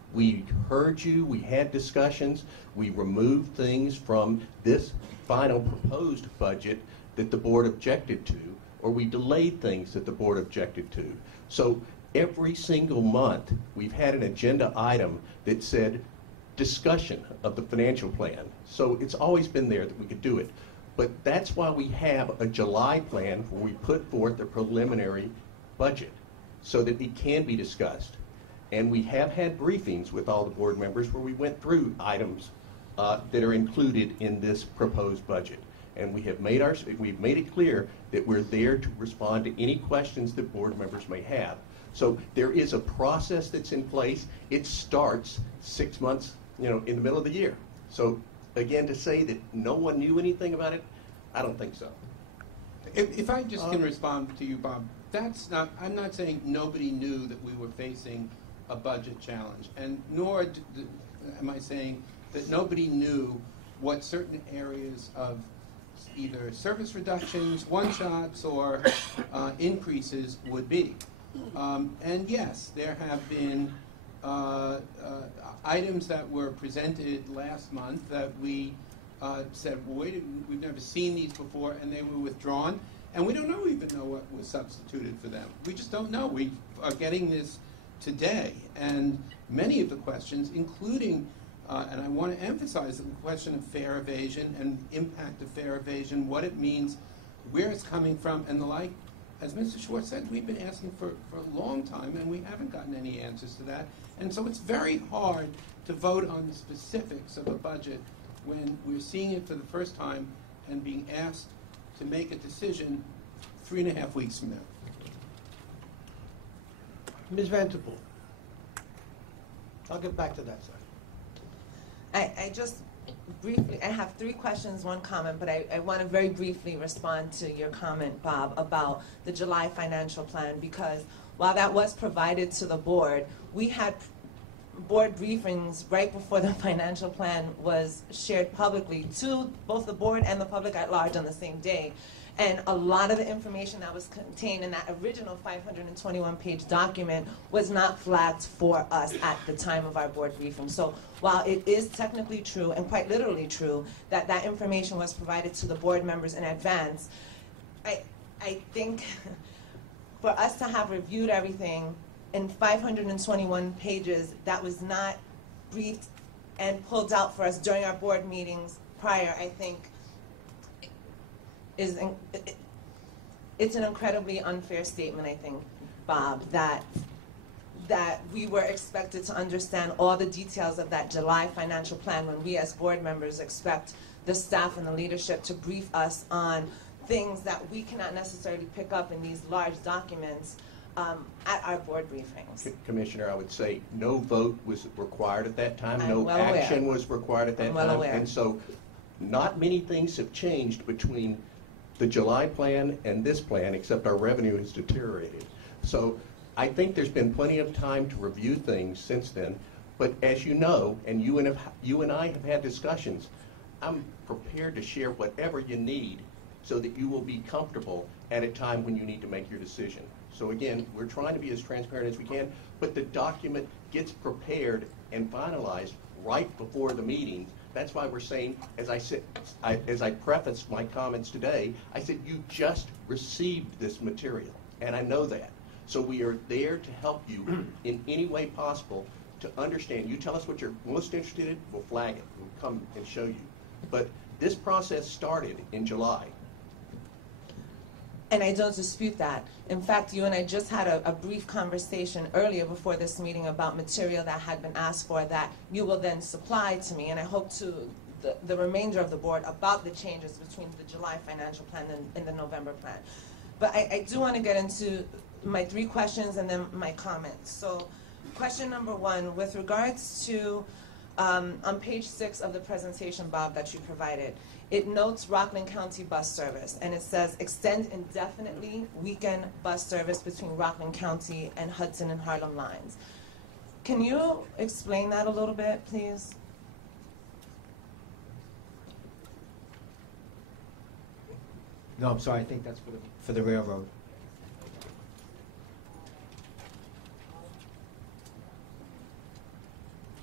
We heard you, we had discussions, we removed things from this final proposed budget that the board objected to, or we delayed things that the board objected to. So every single month, we've had an agenda item that said discussion of the financial plan. So it's always been there that we could do it. But that's why we have a July plan where we put forth a preliminary budget so that it can be discussed. And we have had briefings with all the board members where we went through items that are included in this proposed budget. And we've made it clear that we're there to respond to any questions that board members may have. So there is a process that's in place. It starts 6 months, in the middle of the year. So again, to say that no one knew anything about it, I don't think so. If I just can respond to you, Bob, I'm not saying nobody knew that we were facing a budget challenge, and nor am I saying that nobody knew what certain areas of either service reductions, one-shots, or increases would be. And yes, there have been items that were presented last month that we said, well, wait, we've never seen these before, and they were withdrawn, and we don't even know what was substituted for them. We just don't know. We are getting this today, and many of the questions, including, and I want to emphasize the question of fare evasion and impact of fare evasion, what it means, where it's coming from, and the like. As Mr. Schwartz said, we've been asking for a long time, and we haven't gotten any answers to that. And so it's very hard to vote on the specifics of a budget when we're seeing it for the first time and being asked to make a decision 3.5 weeks from now. Ms. Vanterpool. I'll get back to that side. I just briefly, I have 3 questions, 1 comment, but I want to very briefly respond to your comment, Bob, about the July financial plan, because while that was provided to the board, we had board briefings right before the financial plan was shared publicly to both the board and the public at large on the same day. And a lot of the information that was contained in that original 521-page document was not flagged for us at the time of our board briefing. So while it is technically true, and quite literally true, that that information was provided to the board members in advance, I think for us to have reviewed everything in 521 pages that was not briefed and pulled out for us during our board meetings prior, I think it's an incredibly unfair statement, I think, Bob, that we were expected to understand all the details of that July financial plan when we as board members expect the staff and the leadership to brief us on things that we cannot necessarily pick up in these large documents at our board briefings. Commissioner, I would say no vote was required at that time. I'm no well action aware. was required at that I'm time. well aware. And so not many things have changed between the July plan and this plan, except our revenue has deteriorated. So I think there's been plenty of time to review things since then. But as you know, and you and I have had discussions, I'm prepared to share whatever you need so that you will be comfortable at a time when you need to make your decision. So again, we're trying to be as transparent as we can, but the document gets prepared and finalized right before the meeting. That's why we're saying, as I prefaced my comments today, I said you just received this material, and I know that. So we are there to help you in any way possible to understand. You tell us what you're most interested in, we'll flag it. We'll come and show you. But this process started in July. And I don't dispute that. In fact, you and I just had a brief conversation earlier before this meeting about material that had been asked for that you will then supply to me, and I hope to the remainder of the board about the changes between the July financial plan and the November plan. But I do want to get into my 3 questions and then my comments. So question number 1, with regards to on page 6 of the presentation, Bob, that you provided, it notes Rockland County bus service, and it says extend indefinitely weekend bus service between Rockland County and Hudson and Harlem lines. Can you explain that a little bit, please? No, I'm sorry, I think that's for the railroad.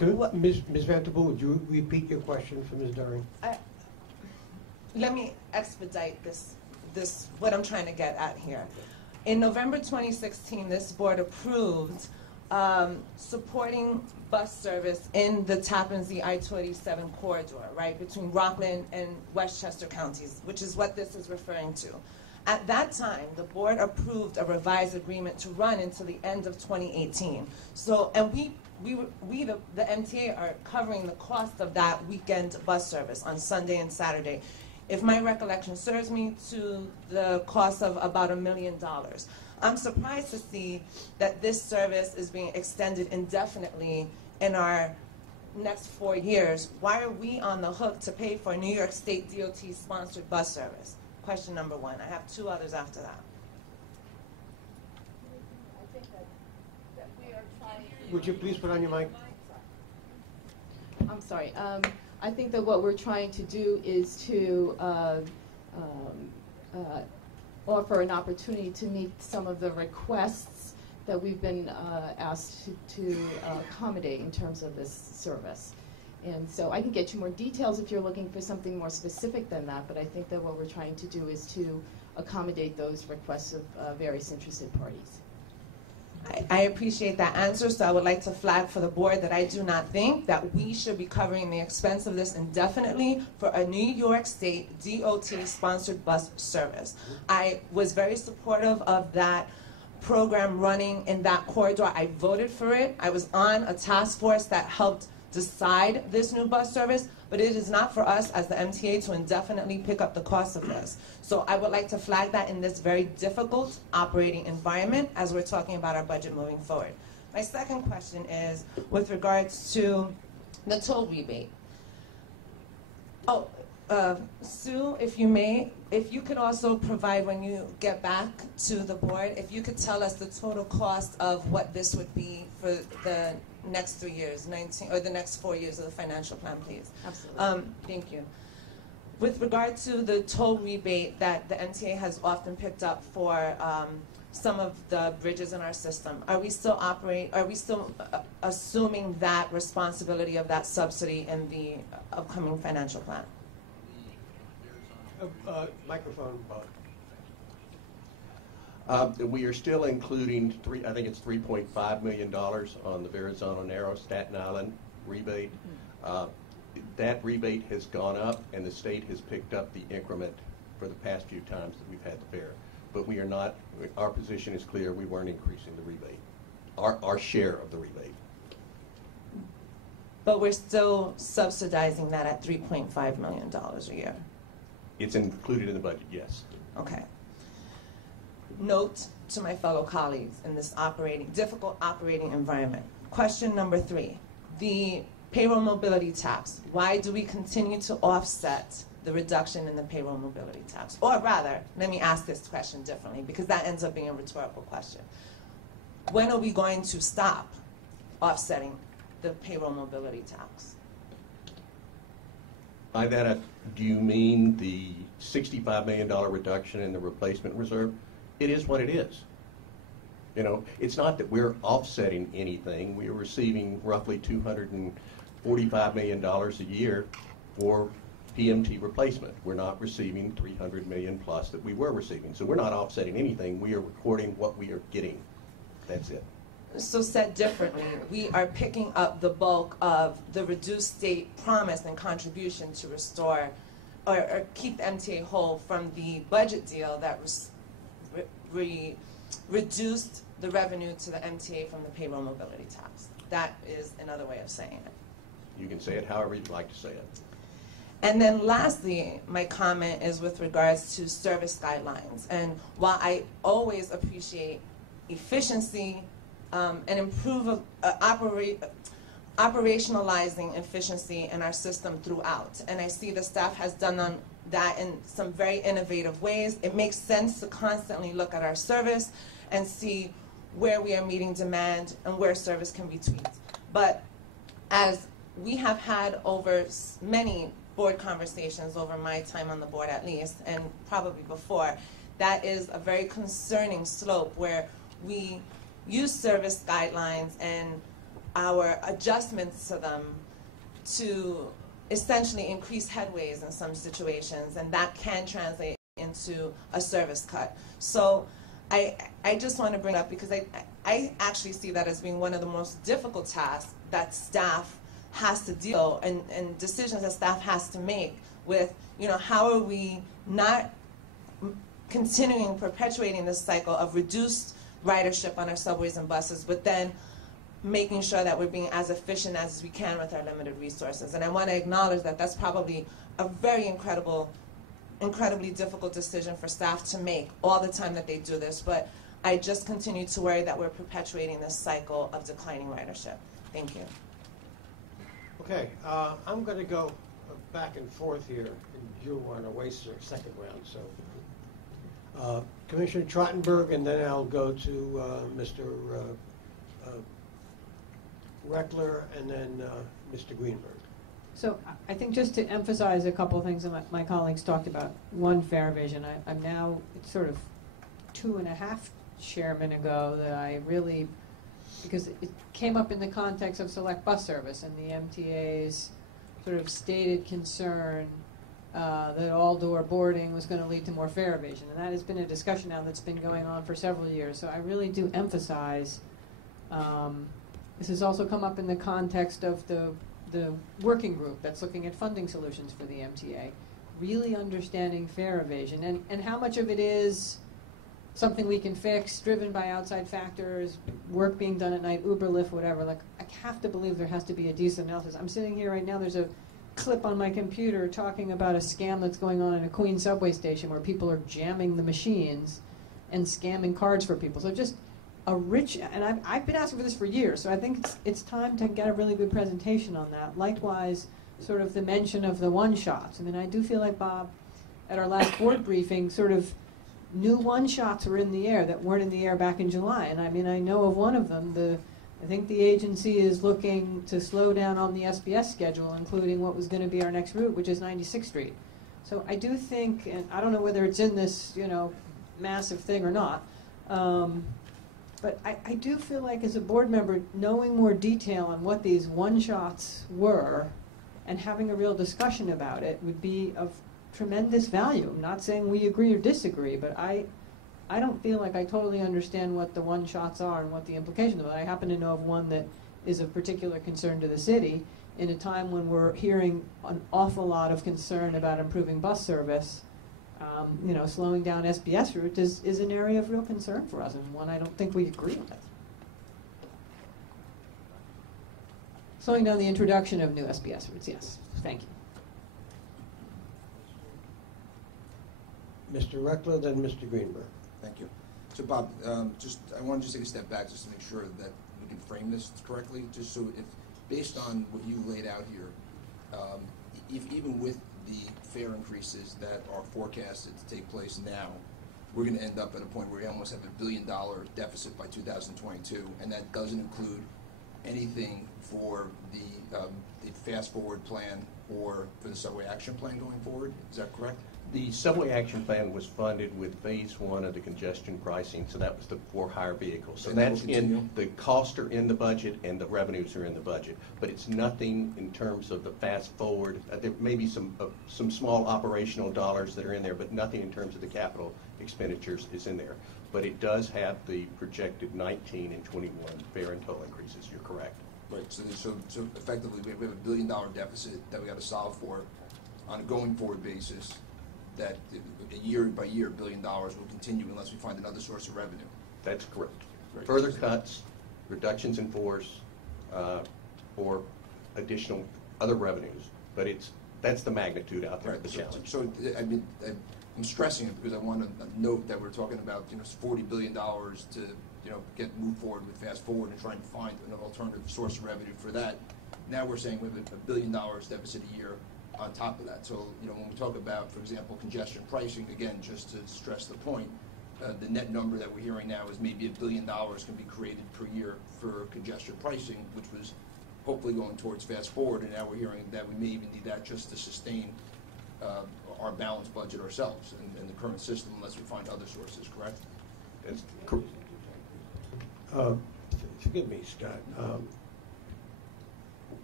Ms. Vanderbilt, would you repeat your question for Ms. During? Let me expedite this what I'm trying to get at here. In November 2016, this board approved supporting bus service in the Tappan Zee I-287 corridor, right, between Rockland and Westchester counties, which is what this is referring to. At that time, the board approved a revised agreement to run until the end of 2018. So, and we the MTA are covering the cost of that weekend bus service on Sunday and Saturday. If my recollection serves me, to the cost of about $1 million. I'm surprised to see that this service is being extended indefinitely in our next 4 years. Why are we on the hook to pay for New York State DOT-sponsored bus service? Question number one. I have two others after that. I think that we are trying to... Would you please put on your mic? I'm sorry. I think that what we're trying to do is to offer an opportunity to meet some of the requests that we've been asked to accommodate in terms of this service. And so I can get you more details if you're looking for something more specific than that, but I think that what we're trying to do is to accommodate those requests of various interested parties. I appreciate that answer, so I would like to flag for the board that I do not think that we should be covering the expense of this indefinitely for a New York State DOT-sponsored bus service. I was very supportive of that program running in that corridor. I voted for it. I was on a task force that helped decide this new bus service, but it is not for us as the MTA to indefinitely pick up the cost of this. So I would like to flag that in this very difficult operating environment as we're talking about our budget moving forward. My second question is with regards to the toll rebate. Sue, if you may, if you could also provide, when you get back to the board, if you could tell us the total cost of what this would be for the next 3 years, the next 4 years of the financial plan, please. Absolutely. Thank you. With regard to the toll rebate that the MTA has often picked up for some of the bridges in our system, are we still assuming that responsibility of that subsidy in the upcoming financial plan? Microphone, Bob. We are still including I think it's $3.5 million on the Verrazano Narrow Staten Island rebate. That rebate has gone up, and the state has picked up the increment for the past few times that we've had the fare. But we are not. Our position is clear. We weren't increasing the rebate, our share of the rebate. But we're still subsidizing that at $3.5 million a year. It's included in the budget, yes. Okay. Note to my fellow colleagues in this difficult operating environment. Question number 3, the payroll mobility tax. Why do we continue to offset the reduction in the payroll mobility tax? Or rather, let me ask this question differently, because that ends up being a rhetorical question. When are we going to stop offsetting the payroll mobility tax? By that, do you mean the $65 million reduction in the replacement reserve? It is what it is. You know, it's not that we're offsetting anything. We are receiving roughly $245 million a year for PMT replacement. We're not receiving $300 million plus that we were receiving. So we're not offsetting anything. We are recording what we are getting. That's it. So said differently, we are picking up the bulk of the reduced state promise and contribution to restore or keep the MTA whole from the budget deal that reduced the revenue to the MTA from the payroll mobility tax. That is another way of saying it. You can say it however you'd like to say it. And then lastly, my comment is with regards to service guidelines. And while I always appreciate efficiency and operationalizing efficiency in our system throughout, and I see the staff has done that in some very innovative ways, it makes sense to constantly look at our service and see where we are meeting demand and where service can be tweaked. But as we have had over many board conversations over my time on the board at least, and probably before, that is a very concerning slope where we use service guidelines and our adjustments to them to essentially increase headways in some situations, and that can translate into a service cut. So I just want to bring up, because I actually see that as being one of the most difficult tasks that staff has to deal, and decisions that staff has to make with, how are we not continuing, perpetuating this cycle of reduced ridership on our subways and buses, but then making sure that we're being as efficient as we can with our limited resources. And I want to acknowledge that that's probably a very incredibly difficult decision for staff to make all the time that they do this, but I just continue to worry that we're perpetuating this cycle of declining ridership. Thank you. Okay, I'm going to go back and forth here, and you want to waste your second round, so Commissioner Trottenberg, and then I'll go to Mr. Reckler, and then Mr. Greenberg. So I think just to emphasize a couple of things that my colleagues talked about. One, fare vision. I'm now, it's sort of 2.5 chairmen ago that I really, because it came up in the context of select bus service and the MTA's sort of stated concern that all-door boarding was going to lead to more fare evasion. And that has been a discussion now that's been going on for several years. So I really do emphasize, this has also come up in the context of the working group that's looking at funding solutions for the MTA, really understanding fare evasion and how much of it is something we can fix, driven by outside factors, work being done at night, Uber, Lyft, whatever. Like, I have to believe there has to be a decent analysis. I'm sitting here right now, there's a clip on my computer talking about a scam that's going on in a Queens subway station where people are jamming the machines and scamming cards for people. So just a rich, and I've been asking for this for years, so I think it's time to get a really good presentation on that. Likewise, sort of the mention of the one-shots. I mean, I do feel like, Bob, at our last board briefing, sort of new one-shots were in the air that weren't in the air back in July. And I mean, I know of one of them. I think the agency is looking to slow down on the SBS schedule, including what was going to be our next route, which is 96th Street. So I do think, and I don't know whether it's in this, massive thing or not, but I do feel like as a board member, knowing more detail on what these one-shots were and having a real discussion about it would be of tremendous value. I'm not saying we agree or disagree, but I don't feel like I totally understand what the one-shots are and what the implications are. I happen to know of one that is of particular concern to the city in a time when we're hearing an awful lot of concern about improving bus service. Slowing down SBS route is an area of real concern for us, and one I don't think we agree with. Slowing down the introduction of new SBS routes, yes. Thank you. Mr. Reckler, then Mr. Greenberg. Thank you. So, Bob, I want to just take a step back just to make sure that we can frame this correctly, just so if, based on what you laid out here, if even with the fare increases that are forecasted to take place now, we're going to end up at a point where we almost have $1 billion deficit by 2022, and that doesn't include anything for the fast forward plan or for the subway action plan going forward. Is that correct? The subway action plan was funded with phase 1 of the congestion pricing, so that was the for-hire vehicles. So And that's that will in, continue? the costs are in the budget and the revenues are in the budget. But it's nothing in terms of the fast forward. There may be some small operational dollars that are in there, but nothing in terms of the capital expenditures is in there. But it does have the projected 19 and 21 fare and toll increases. You're correct. Right. So effectively, we have $1 billion deficit that we got to solve for on a going forward basis. That year by year, $1 billion will continue unless we find another source of revenue. That's correct. Right. Further cuts, reductions in force, or additional other revenues, but that's the magnitude out there of the challenge. So I mean, I'm stressing it because I want to note that we're talking about $40 billion to get move forward with fast forward and trying to find an alternative source of revenue for that. Now we're saying we have $1 billion deficit a year on top of that. So, when we talk about, for example, congestion pricing, again, just to stress the point, the net number that we're hearing now is maybe $1 billion can be created per year for congestion pricing, which was hopefully going towards fast forward, and now we're hearing that we may even need that just to sustain our balanced budget ourselves in the current system unless we find other sources, correct? That's correct. Forgive me, Scott.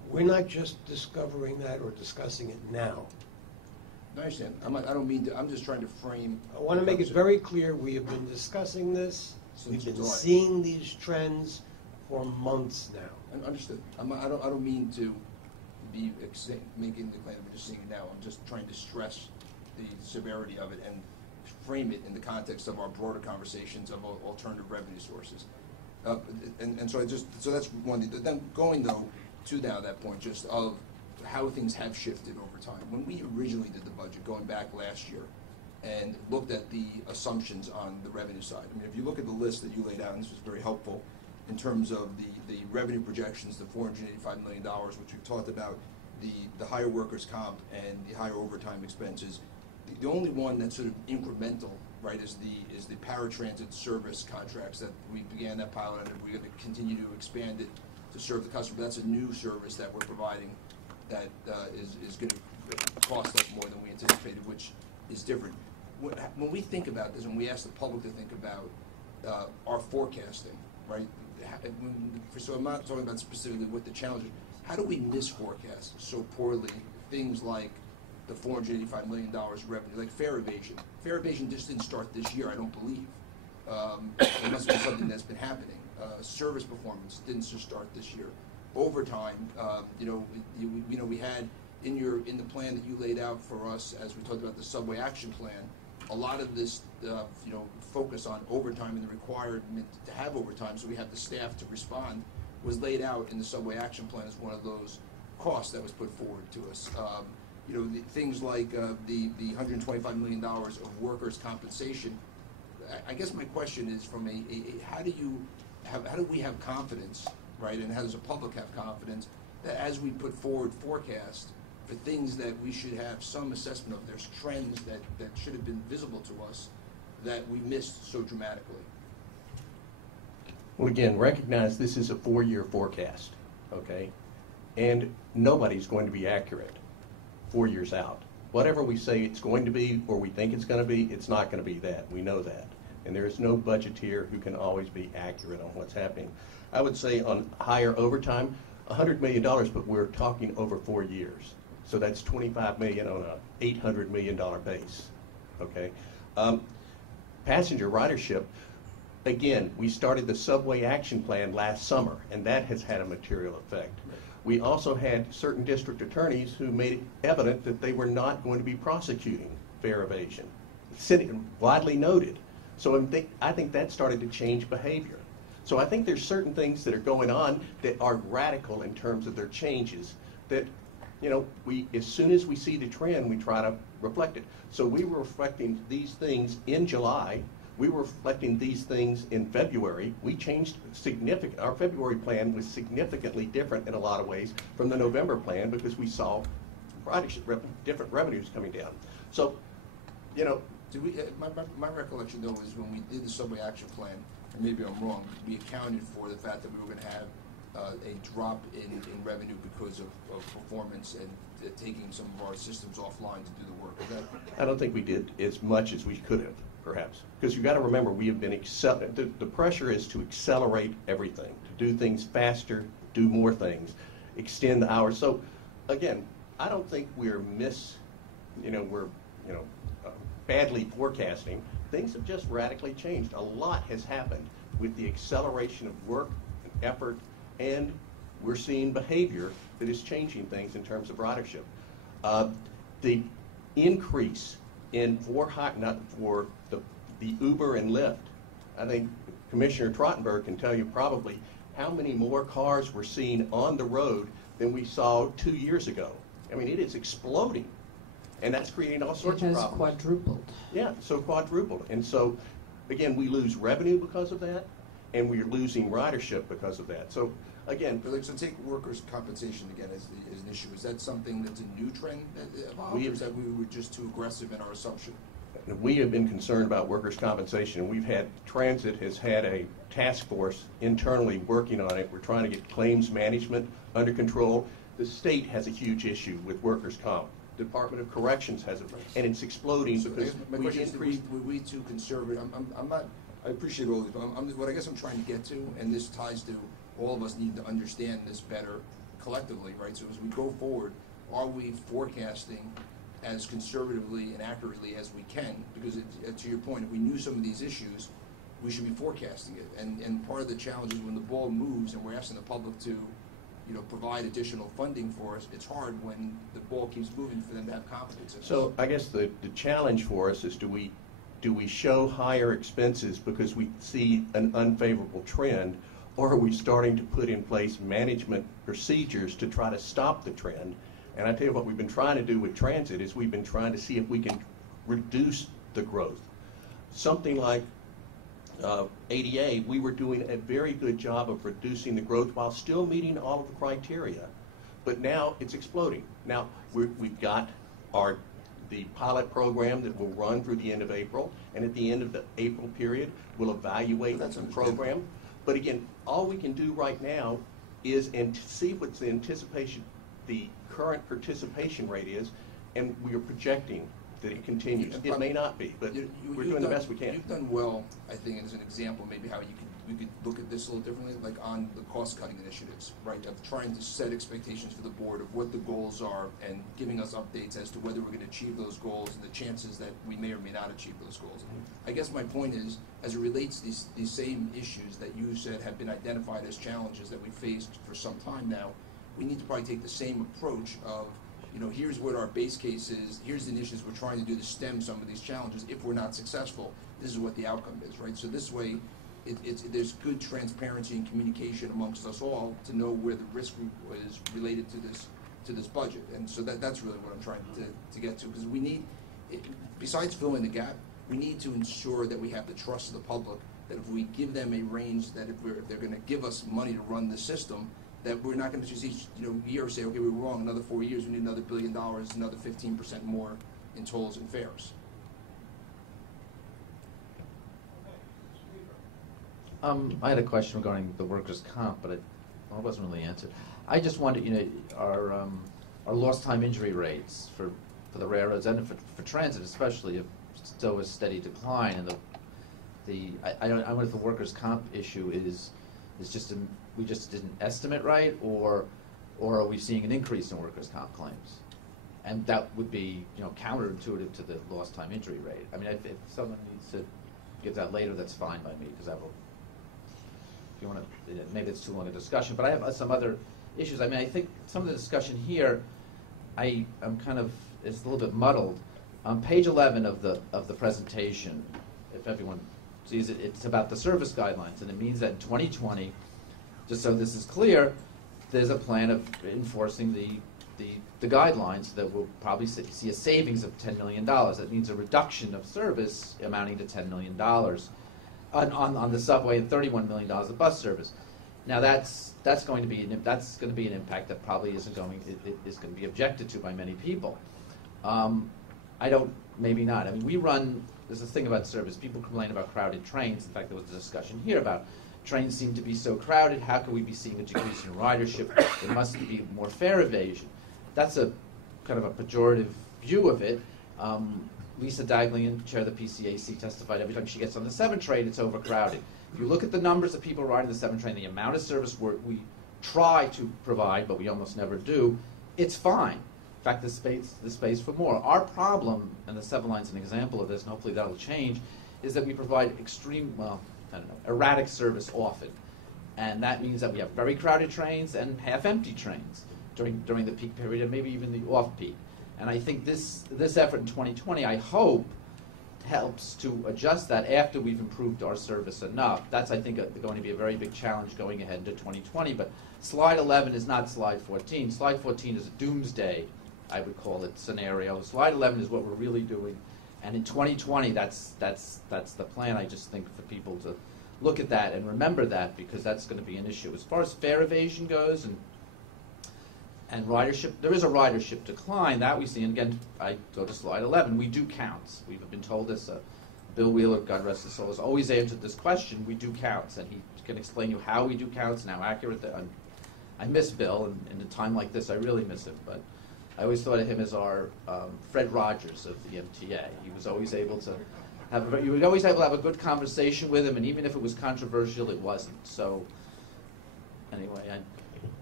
We're not just discovering that or discussing it now. I understand. I don't mean to, I'm just trying to frame. I want to make it very clear, we have been discussing this, we've been July. seeing these trends for months now. Understood. I don't mean to be making the claim I'm just seeing it now. I'm just trying to stress the severity of it and frame it in the context of our broader conversations of alternative revenue sources. And so that's one thing. Then going though to now that point just of how things have shifted over time. When we originally did the budget, going back last year, and looked at the assumptions on the revenue side. I mean, if you look at the list that you laid out, and this was very helpful in terms of the revenue projections, the $485 million, which we've talked about, the higher workers' comp and the higher overtime expenses. The only one that's sort of incremental, right, is the paratransit service contracts that we began that pilot, and we're going to continue to expand it to serve the customer. That's a new service that we're providing that is going to cost us more than we anticipated, which is different. When we think about this, and we ask the public to think about our forecasting, right? So I'm not talking about specifically what the challenge is. How do we misforecast so poorly things like the $485 million revenue, like fare evasion? Fare evasion just didn't start this year, I don't believe. It must be something that's been happening. Service performance didn't just start this year. Overtime, we had in the plan that you laid out for us as we talked about the subway action plan, a lot of this, focus on overtime and the requirement to have overtime, so we have the staff to respond, was laid out in the subway action plan as one of those costs that was put forward to us. Things like the $125 million of workers' compensation. I guess my question is from how do we have confidence, right, and how does the public have confidence that as we put forward forecasts for things that we should have some assessment of, there's trends that should have been visible to us that we missed so dramatically? Well, again, recognize this is a 4-year forecast, okay? And nobody's going to be accurate 4 years out. Whatever we say it's going to be or we think it's going to be, it's not going to be that. We know that. And there is no budgeteer who can always be accurate on what's happening. I would say on higher overtime, $100 million, but we're talking over 4 years. So that's $25 million on an $800 million base, okay? Passenger ridership, again, we started the subway action plan last summer, and that has had a material effect. We also had certain district attorneys who made it evident that they were not going to be prosecuting fare evasion, widely noted. So I think that started to change behavior. So I think there's certain things that are going on that are radical in terms of their changes that, as soon as we see the trend, we try to reflect it. So we were reflecting these things in July. We were reflecting these things in February. We changed our February plan was significantly different in a lot of ways from the November plan because we saw different revenues coming down. So, my recollection though is when we did the subway action plan, and maybe I'm wrong, we accounted for the fact that we were going to have a drop in revenue because of performance and taking some of our systems offline to do the work. I don't think we did as much as we could have, perhaps. Because you've got to remember, we have been the pressure is to accelerate everything, to do things faster, do more things, extend the hours. So, again, I don't think we're badly forecasting. Things have just radically changed. A lot has happened with the acceleration of work and effort, and we're seeing behavior that is changing things in terms of ridership. The increase in for the Uber and Lyft, I think Commissioner Trottenberg can tell you probably how many more cars we're seeing on the road than we saw 2 years ago. I mean, it is exploding, and that's creating all sorts of problems. It has quadrupled. Yeah, so quadrupled. And so, again, we lose revenue because of that, and we're losing ridership because of that. So, again... So take workers' compensation again as an issue. Is that something that's a new trend that evolved, or is that we were just too aggressive in our assumption? We have been concerned about workers' compensation. We've had, Transit has had a task force internally working on it. We're trying to get claims management under control. The state has a huge issue with workers' comp. Department of Corrections has it, and it's exploding because my question is, were we too conservative? I'm not. I appreciate all this, but what I guess I'm trying to get to, and this ties to all of us need to understand this better collectively, right? So as we go forward, are we forecasting as conservatively and accurately as we can? Because to your point, if we knew some of these issues, we should be forecasting it. And part of the challenge is when the ball moves and we're asking the public to, provide additional funding for us, it's hard when the ball keeps moving for them to have confidence in us. So I guess the challenge for us is do we show higher expenses because we see an unfavorable trend, or are we starting to put in place management procedures to try to stop the trend? And I tell you what we've been trying to do with transit is we've been trying to see if we can reduce the growth. Something like ADA, we were doing a very good job of reducing the growth while still meeting all of the criteria. But now it's exploding. Now we've got the pilot program that will run through the end of April, and at the end of the April period, we'll evaluate the program. But again, all we can do right now is see what the current participation rate is, and we are projecting that it continues. It may not be, but we're doing the best we can. You've done well, I think, as an example, maybe how we could look at this a little differently, like on the cost-cutting initiatives, right? Of trying to set expectations for the board of what the goals are and giving us updates as to whether we're going to achieve those goals and the chances that we may or may not achieve those goals. I guess my point is, as it relates to these same issues that you said have been identified as challenges that we faced for some time now, we need to probably take the same approach of, here's what our base case is, here's the initiatives we're trying to do to stem some of these challenges. If we're not successful, this is what the outcome is, right? So this way, there's good transparency and communication amongst us all to know where the risk is related to this budget. And so that's really what I'm trying to get to, because we need, besides filling the gap, we need to ensure that we have the trust of the public, that if we give them a range, that if they're going to give us money to run the system, that we're not going to just each year say, okay, we were wrong, another 4 years, we need another $1 billion, another 15% more in tolls and fares. I had a question regarding the workers' comp, but it wasn't really answered. I just wondered, our lost time injury rates for the railroads and for transit especially have still a steady decline, and I wonder if the workers' comp issue is just we just didn't estimate right, or are we seeing an increase in workers' comp claims? And that would be counterintuitive to the lost time injury rate. I mean, if someone needs to give that later, that's fine by me, because I will. If you want to, maybe it's too long a discussion, but I have some other issues. I mean, I think some of the discussion here, I'm kind of, it's a little bit muddled. On page 11 of the presentation, if everyone sees it, it's about the service guidelines, and it means that in 2020, just so this is clear, there's a plan of enforcing the guidelines that will probably see a savings of $10 million. That means a reduction of service amounting to $10 million. On the subway and $31 million of bus service. Now that's going to be an impact that probably is going to be objected to by many people. Maybe not. I mean, there's a thing about service. People complain about crowded trains. In fact, there was a discussion here about trains seem to be so crowded. How can we be seeing a decrease in ridership? There must be more fare evasion. That's a kind of a pejorative view of it. Lisa Daglian, chair of the PCAC, testified every time she gets on the 7 train, it's overcrowded. If you look at the numbers of people riding the 7 train, the amount of service we try to provide, but we almost never do, it's fine. In fact, the space for more. Our problem, and the 7 line's an example of this, and hopefully that'll change, is that we provide erratic service often. And that means that we have very crowded trains and half-empty trains during the peak period, and maybe even the off-peak. And I think this effort in 2020, I hope, helps to adjust that after we've improved our service enough. That's, I think, going to be a very big challenge going ahead into 2020. But slide 11 is not slide 14. Slide 14 is a doomsday, I would call it, scenario. Slide 11 is what we're really doing. And in 2020, that's the plan. I just think for people to look at that and remember that, because that's going to be an issue. As far as fare evasion goes and ridership, there is a ridership decline that we see. And again, I go to slide 11. We do counts. We've been told this. Bill Wheeler, God rest his soul, has always answered this question. We do counts, and he can explain you how we do counts and how accurate they are. I miss Bill, and in a time like this, I really miss him. But I always thought of him as our Fred Rogers of the MTA. He was always able to you would always able to have a good conversation with him, and even if it was controversial, it wasn't. So anyway,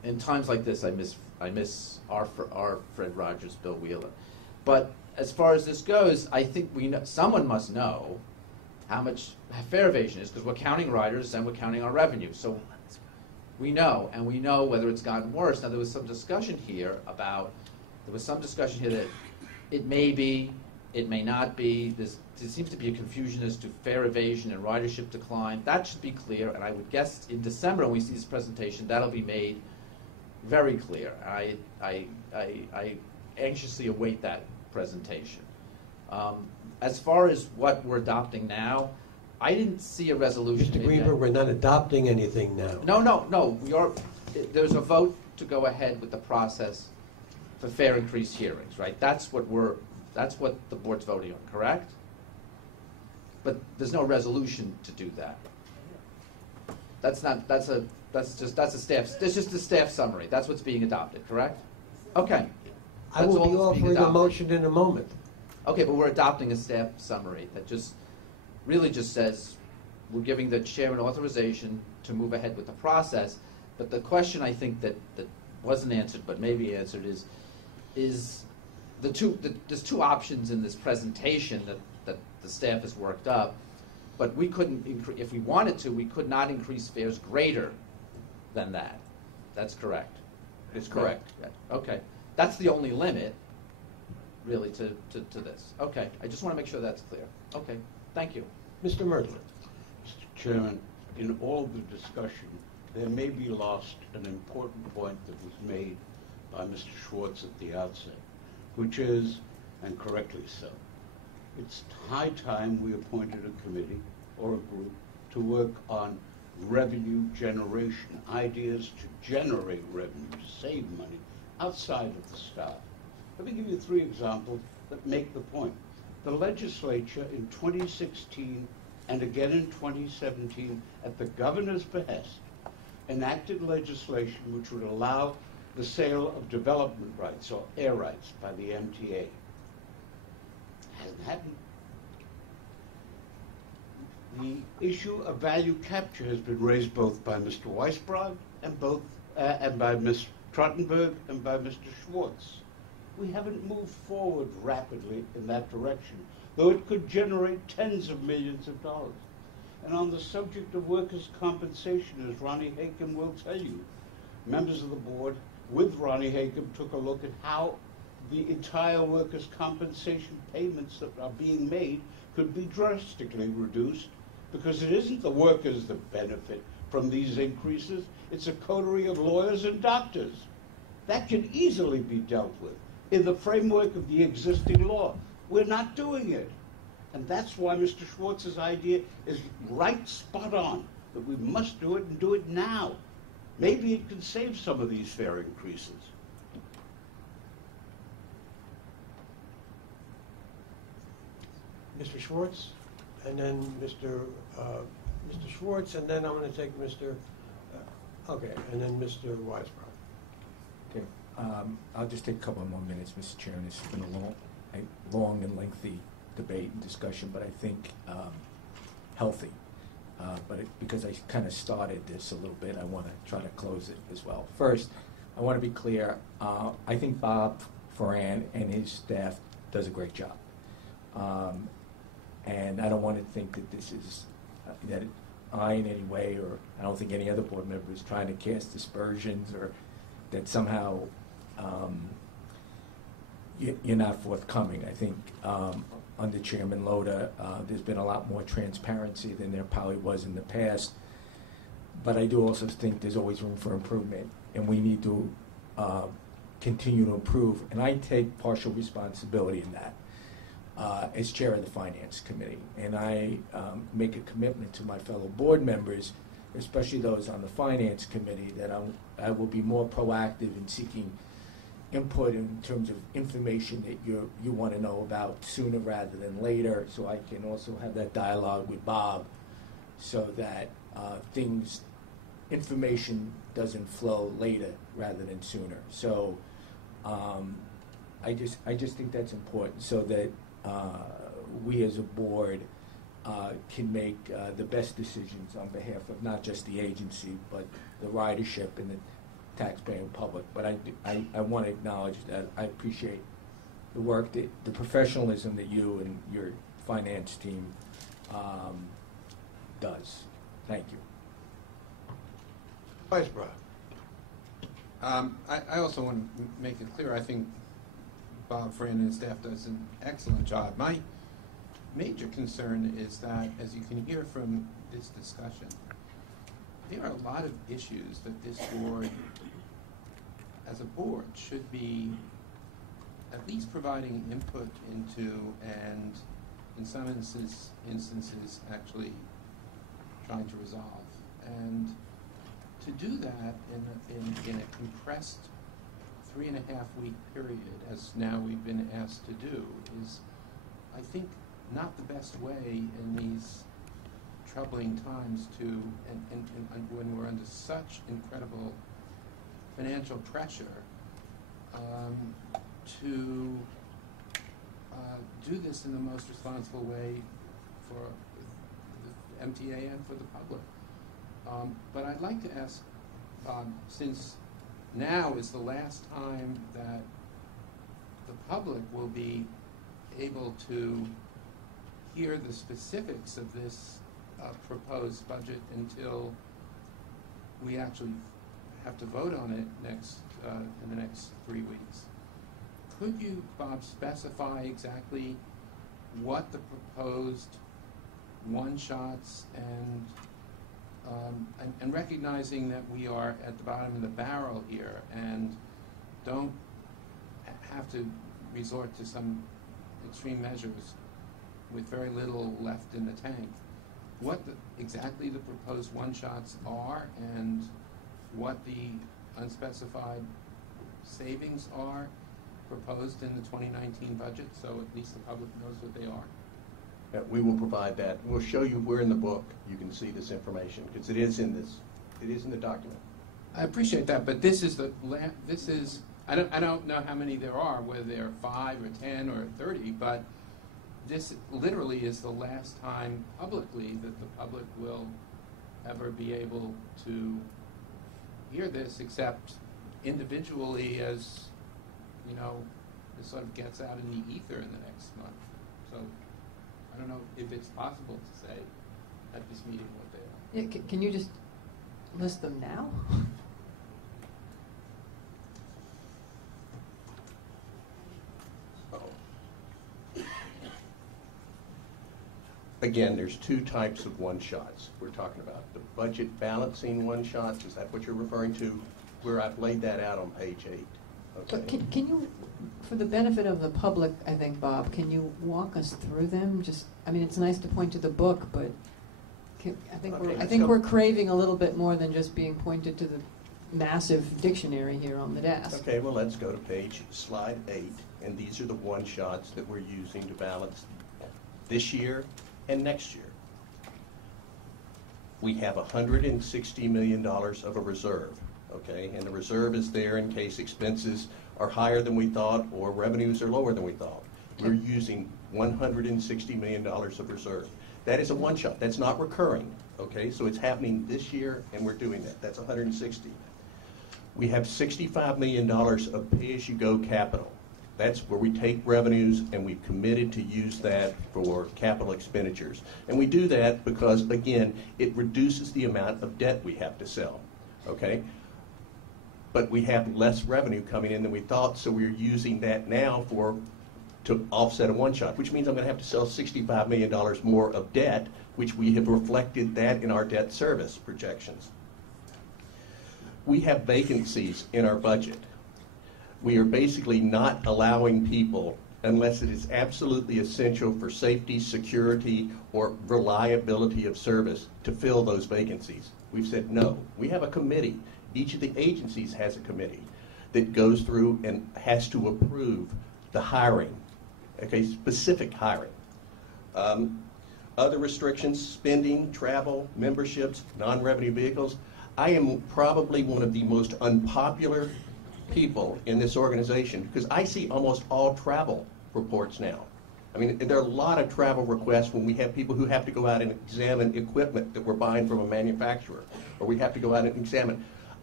in times like this, I miss our Fred Rogers, Bill Wheeler. But as far as this goes, I think someone must know how much fare evasion is, because we're counting riders and we're counting our revenue. So we know, and we know whether it's gotten worse. Now, there was some discussion here that it may be, it may not be. There seems to be a confusion as to fare evasion and ridership decline. That should be clear, and I would guess in December when we see this presentation, that'll be made very clear. I anxiously await that presentation. As far as what we're adopting now, I didn't see a resolution. Mr. Greenberg, we're not adopting anything now. No. There's a vote to go ahead with the process for fare increase hearings, right? That's what the board's voting on, correct? But there's no resolution to do that. That's just a staff summary. That's what's being adopted, correct? Okay. I will be offering a motion in a moment. Okay, but we're adopting a staff summary that really just says we're giving the chairman authorization to move ahead with the process. But the question I think that wasn't answered but may be answered is there's two options in this presentation that the staff has worked up, but we couldn't if we wanted to, we could not increase fares greater than that. That's correct. It's correct. Yeah. Okay, that's the only limit, really, to this. Okay, I just want to make sure that's clear. Okay, thank you. Mr. Mertler. Mr. Chairman, in all the discussion, there may be lost an important point that was made by Mr. Schwartz at the outset, which is, and correctly so, it's high time we appointed a committee or a group to work on revenue generation, ideas to generate revenue, to save money outside of the staff. Let me give you 3 examples that make the point. The legislature in 2016 and again in 2017, at the governor's behest, enacted legislation which would allow the sale of development rights or air rights by the MTA. Hasn't happened. The issue of value capture has been raised both by Mr. Weisbrod and by Ms. Trottenberg and by Mr. Schwartz. We haven't moved forward rapidly in that direction, though it could generate tens of millions of dollars. And on the subject of workers' compensation, as Ronnie Hakem will tell you, members of the board with Ronnie Hakem took a look at how the entire workers' compensation payments that are being made could be drastically reduced, because it isn't the workers that benefit from these increases, it's a coterie of lawyers and doctors. That can easily be dealt with in the framework of the existing law. We're not doing it. And that's why Mr. Schwartz's idea is right spot on, that we must do it and do it now. Maybe it can save some of these fare increases. Mr. Schwartz, and then Mr. Schwartz, and then I'm going to take Mr. And then Mr. Weisbrod. Okay, I'll just take a couple more minutes, Mr. Chairman. It's been a long and lengthy debate and discussion, but I think healthy. Because I kind of started this a little bit, I want to try to close it as well. First, I want to be clear. I think Bob Foran and his staff does a great job. And I don't want to think that this is, that I in any way, or I don't think any other board member is trying to cast aspersions, or that somehow you're not forthcoming. I think under Chairman Loda, there's been a lot more transparency than there probably was in the past. But I do also think there's always room for improvement, and we need to continue to improve. And I take partial responsibility in that as chair of the Finance Committee. And I make a commitment to my fellow board members, especially those on the Finance Committee, that I will be more proactive in seeking input in terms of information that you want to know about sooner rather than later, so I can also have that dialogue with Bob, so that information doesn't flow later rather than sooner. So I just think that's important, so that we as a board can make the best decisions on behalf of not just the agency, but the ridership and taxpaying public, but I want to acknowledge that I appreciate the work, the professionalism that you and your finance team does. Thank you. Vice President. I also want to make it clear, I think Bob Fran and his staff does an excellent job. My major concern is that, as you can hear from this discussion, there are a lot of issues that this board, as a board, should be at least providing input into, and in some instances actually trying to resolve. And to do that in a compressed 3.5-week period, as now we've been asked to do, is, I think, not the best way in these troubling times to, and when we're under such incredible financial pressure, to do this in the most responsible way for the MTA and for the public. But I'd like to ask Bob, since now is the last time that the public will be able to hear the specifics of this proposed budget until we actually have to vote on it in the next 3 weeks. Could you, Bob, specify exactly what the proposed one-shots and recognizing that we are at the bottom of the barrel here and don't have to resort to some extreme measures with very little left in the tank, what exactly the proposed one-shots are and what the unspecified savings are proposed in the 2019 budget, so at least the public knows what they are? We will provide that. We'll show you where in the book you can see this information, because it is in the document. I appreciate that, but this is I don't know how many there are, whether they're 5 or 10 or 30, but this literally is the last time publicly that the public will ever be able to hear this, except individually, as you know, this sort of gets out in the ether in the next month. So I don't know if it's possible to say at this meeting what they are. Yeah, can you just list them now? Again, there's two types of one-shots we're talking about. The budget balancing one-shots, is that what you're referring to? Where I've laid that out on page 8. Okay. But can you, for the benefit of the public, I think, Bob, can you walk us through them? Just, I mean, it's nice to point to the book, but I think we're craving a little bit more than just being pointed to the massive dictionary here on the desk. Okay, well, let's go to slide 8, and these are the one-shots that we're using to balance this year and next year. We have $160 million of a reserve, okay? And the reserve is there in case expenses are higher than we thought or revenues are lower than we thought. We're using $160 million of reserve. That is a one-shot. That's not recurring, okay? So it's happening this year, and we're doing that. That's 160. We have $65 million of pay-as-you-go capital. That's where we take revenues and we've committed to use that for capital expenditures. And we do that because, again, it reduces the amount of debt we have to sell, okay? But we have less revenue coming in than we thought, so we're using that now to offset a one-shot, which means I'm going to have to sell $65 million more of debt, which we have reflected that in our debt service projections. We have vacancies in our budget. We are basically not allowing people, unless it is absolutely essential for safety, security, or reliability of service, to fill those vacancies. We've said no. We have a committee. Each of the agencies has a committee that goes through and has to approve the hiring, okay, specific hiring. Other restrictions, spending, travel, memberships, non-revenue vehicles. I am probably one of the most unpopular people in this organization because I see almost all travel reports now. I mean, there are a lot of travel requests when we have people who have to go out and examine equipment that we're buying from a manufacturer, or we have to go out and examine.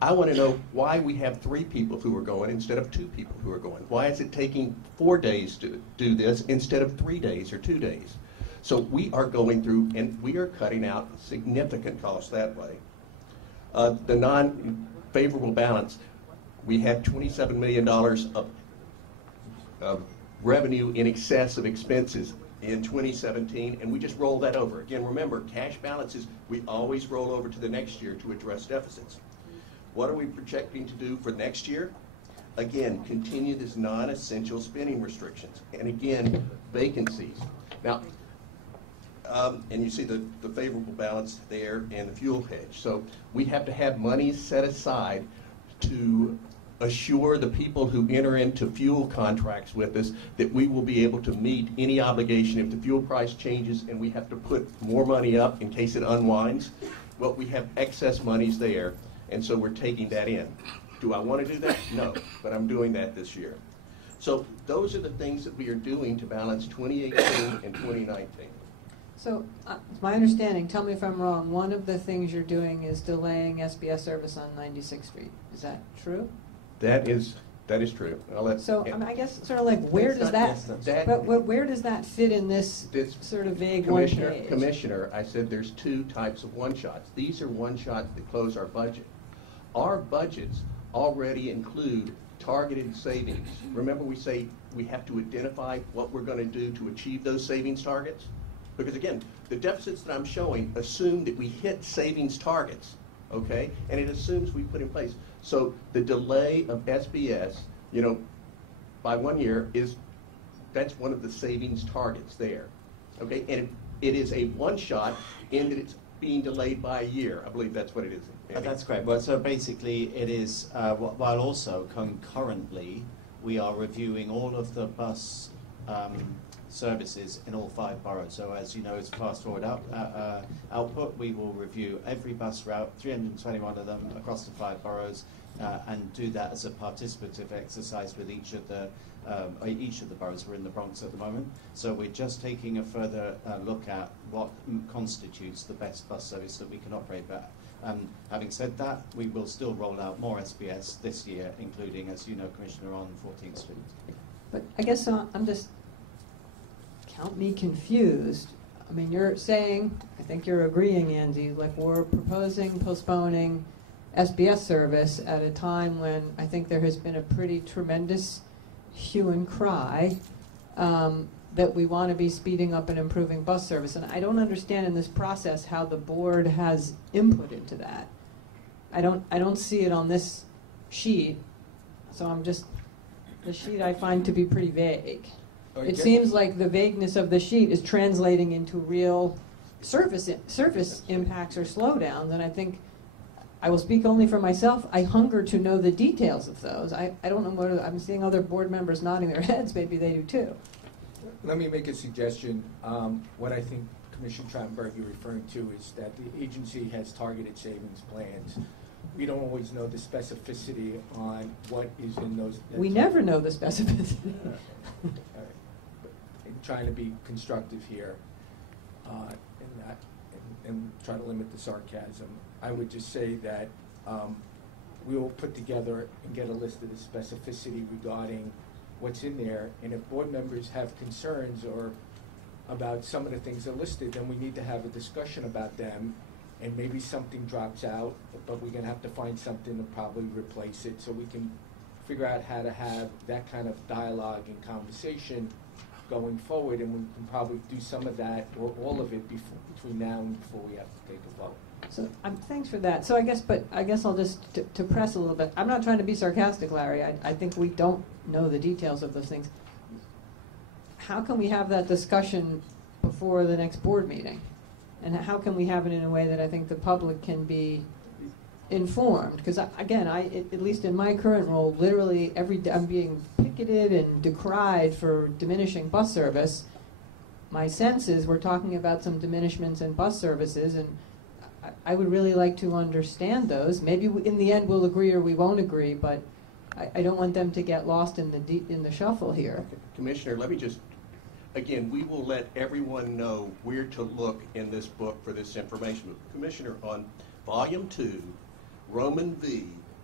I want to know why we have 3 people who are going instead of 2 people who are going. Why is it taking 4 days to do this instead of 3 days or 2 days? So we are going through, and we are cutting out significant costs that way. The non-favorable balance, we had $27 million of revenue in excess of expenses in 2017, and we just rolled that over. Again, remember, cash balances, we always roll over to the next year to address deficits. What are we projecting to do for next year? Again, continue this non-essential spending restrictions. And again, vacancies. Now, and you see the favorable balance there and the fuel hedge. So we have to have money set aside to assure the people who enter into fuel contracts with us that we will be able to meet any obligation if the fuel price changes and we have to put more money up in case it unwinds. Well, we have excess monies there, and so we're taking that in. Do I want to do that? No, but I'm doing that this year. So those are the things that we are doing to balance 2018 and 2019. So, my understanding, tell me if I'm wrong, one of the things you're doing is delaying SBS service on 96th Street. Is that true? That is true. So, I guess sort of like where does where does that fit in this sort of vague one page? Commissioner, I said there's 2 types of one-shots. These are one-shots that close our budget. Our budgets already include targeted savings. Remember, we say we have to identify what we're going to do to achieve those savings targets? Because again, the deficits that I'm showing assume that we hit savings targets, okay? And it assumes we put in place. So the delay of SBS, by 1 year that's one of the savings targets there, okay? And it is a one-shot in that it's being delayed by a year. I believe that's what it is. That's correct. Well, so basically it is, while also concurrently we are reviewing all of the bus services in all 5 boroughs. So as you know, it's fast forward output. We will review every bus route, 321 of them across the 5 boroughs, and do that as a participative exercise with each of the boroughs. We're in the Bronx at the moment. So we're just taking a further look at what constitutes the best bus service that we can operate. But having said that, we will still roll out more SBS this year, including, as you know, Commissioner, on 14th Street. But I guess I'm just, count me confused. I mean, you're saying, I think you're agreeing, Andy, like we're proposing postponing SBS service at a time when I think there has been a pretty tremendous hue and cry that we want to be speeding up and improving bus service. And I don't understand in this process how the board has input into that. I don't see it on this sheet, so the sheet I find to be pretty vague. It seems like the vagueness of the sheet is translating into real service impacts or slowdowns, and I think, I will speak only for myself, I hunger to know the details of those. I don't know whether, I'm seeing other board members nodding their heads, maybe they do too. Let me make a suggestion. What I think Commissioner Trachtenberg you're referring to is that the agency has targeted savings plans. We don't always know the specificity on what is in those. We never know the specificity. Trying to be constructive here and try to limit the sarcasm. I would just say that we will put together and get a list of the specificity regarding what's in there, and if board members have concerns or about some of the things that are listed, then we need to have a discussion about them, and maybe something drops out, but we're going to have to find something to probably replace it, so we can figure out how to have that kind of dialogue and conversation going forward, and we can probably do some of that or all of it between now and before we have to take a vote. So thanks for that. So I guess I'll just to press a little bit. I'm not trying to be sarcastic, Larry. I think we don't know the details of those things. How can we have that discussion before the next board meeting? And how can we have it in a way that I think the public can be informed? Because again, at least in my current role, literally every day I'm being picketed and decried for diminishing bus service. My sense is we're talking about some diminishments in bus services, and I would really like to understand those. Maybe in the end we'll agree or we won't agree, but I don't want them to get lost in the shuffle here. Commissioner, let me just, again, we will let everyone know where to look in this book for this information. Commissioner, on Volume 2, Roman V,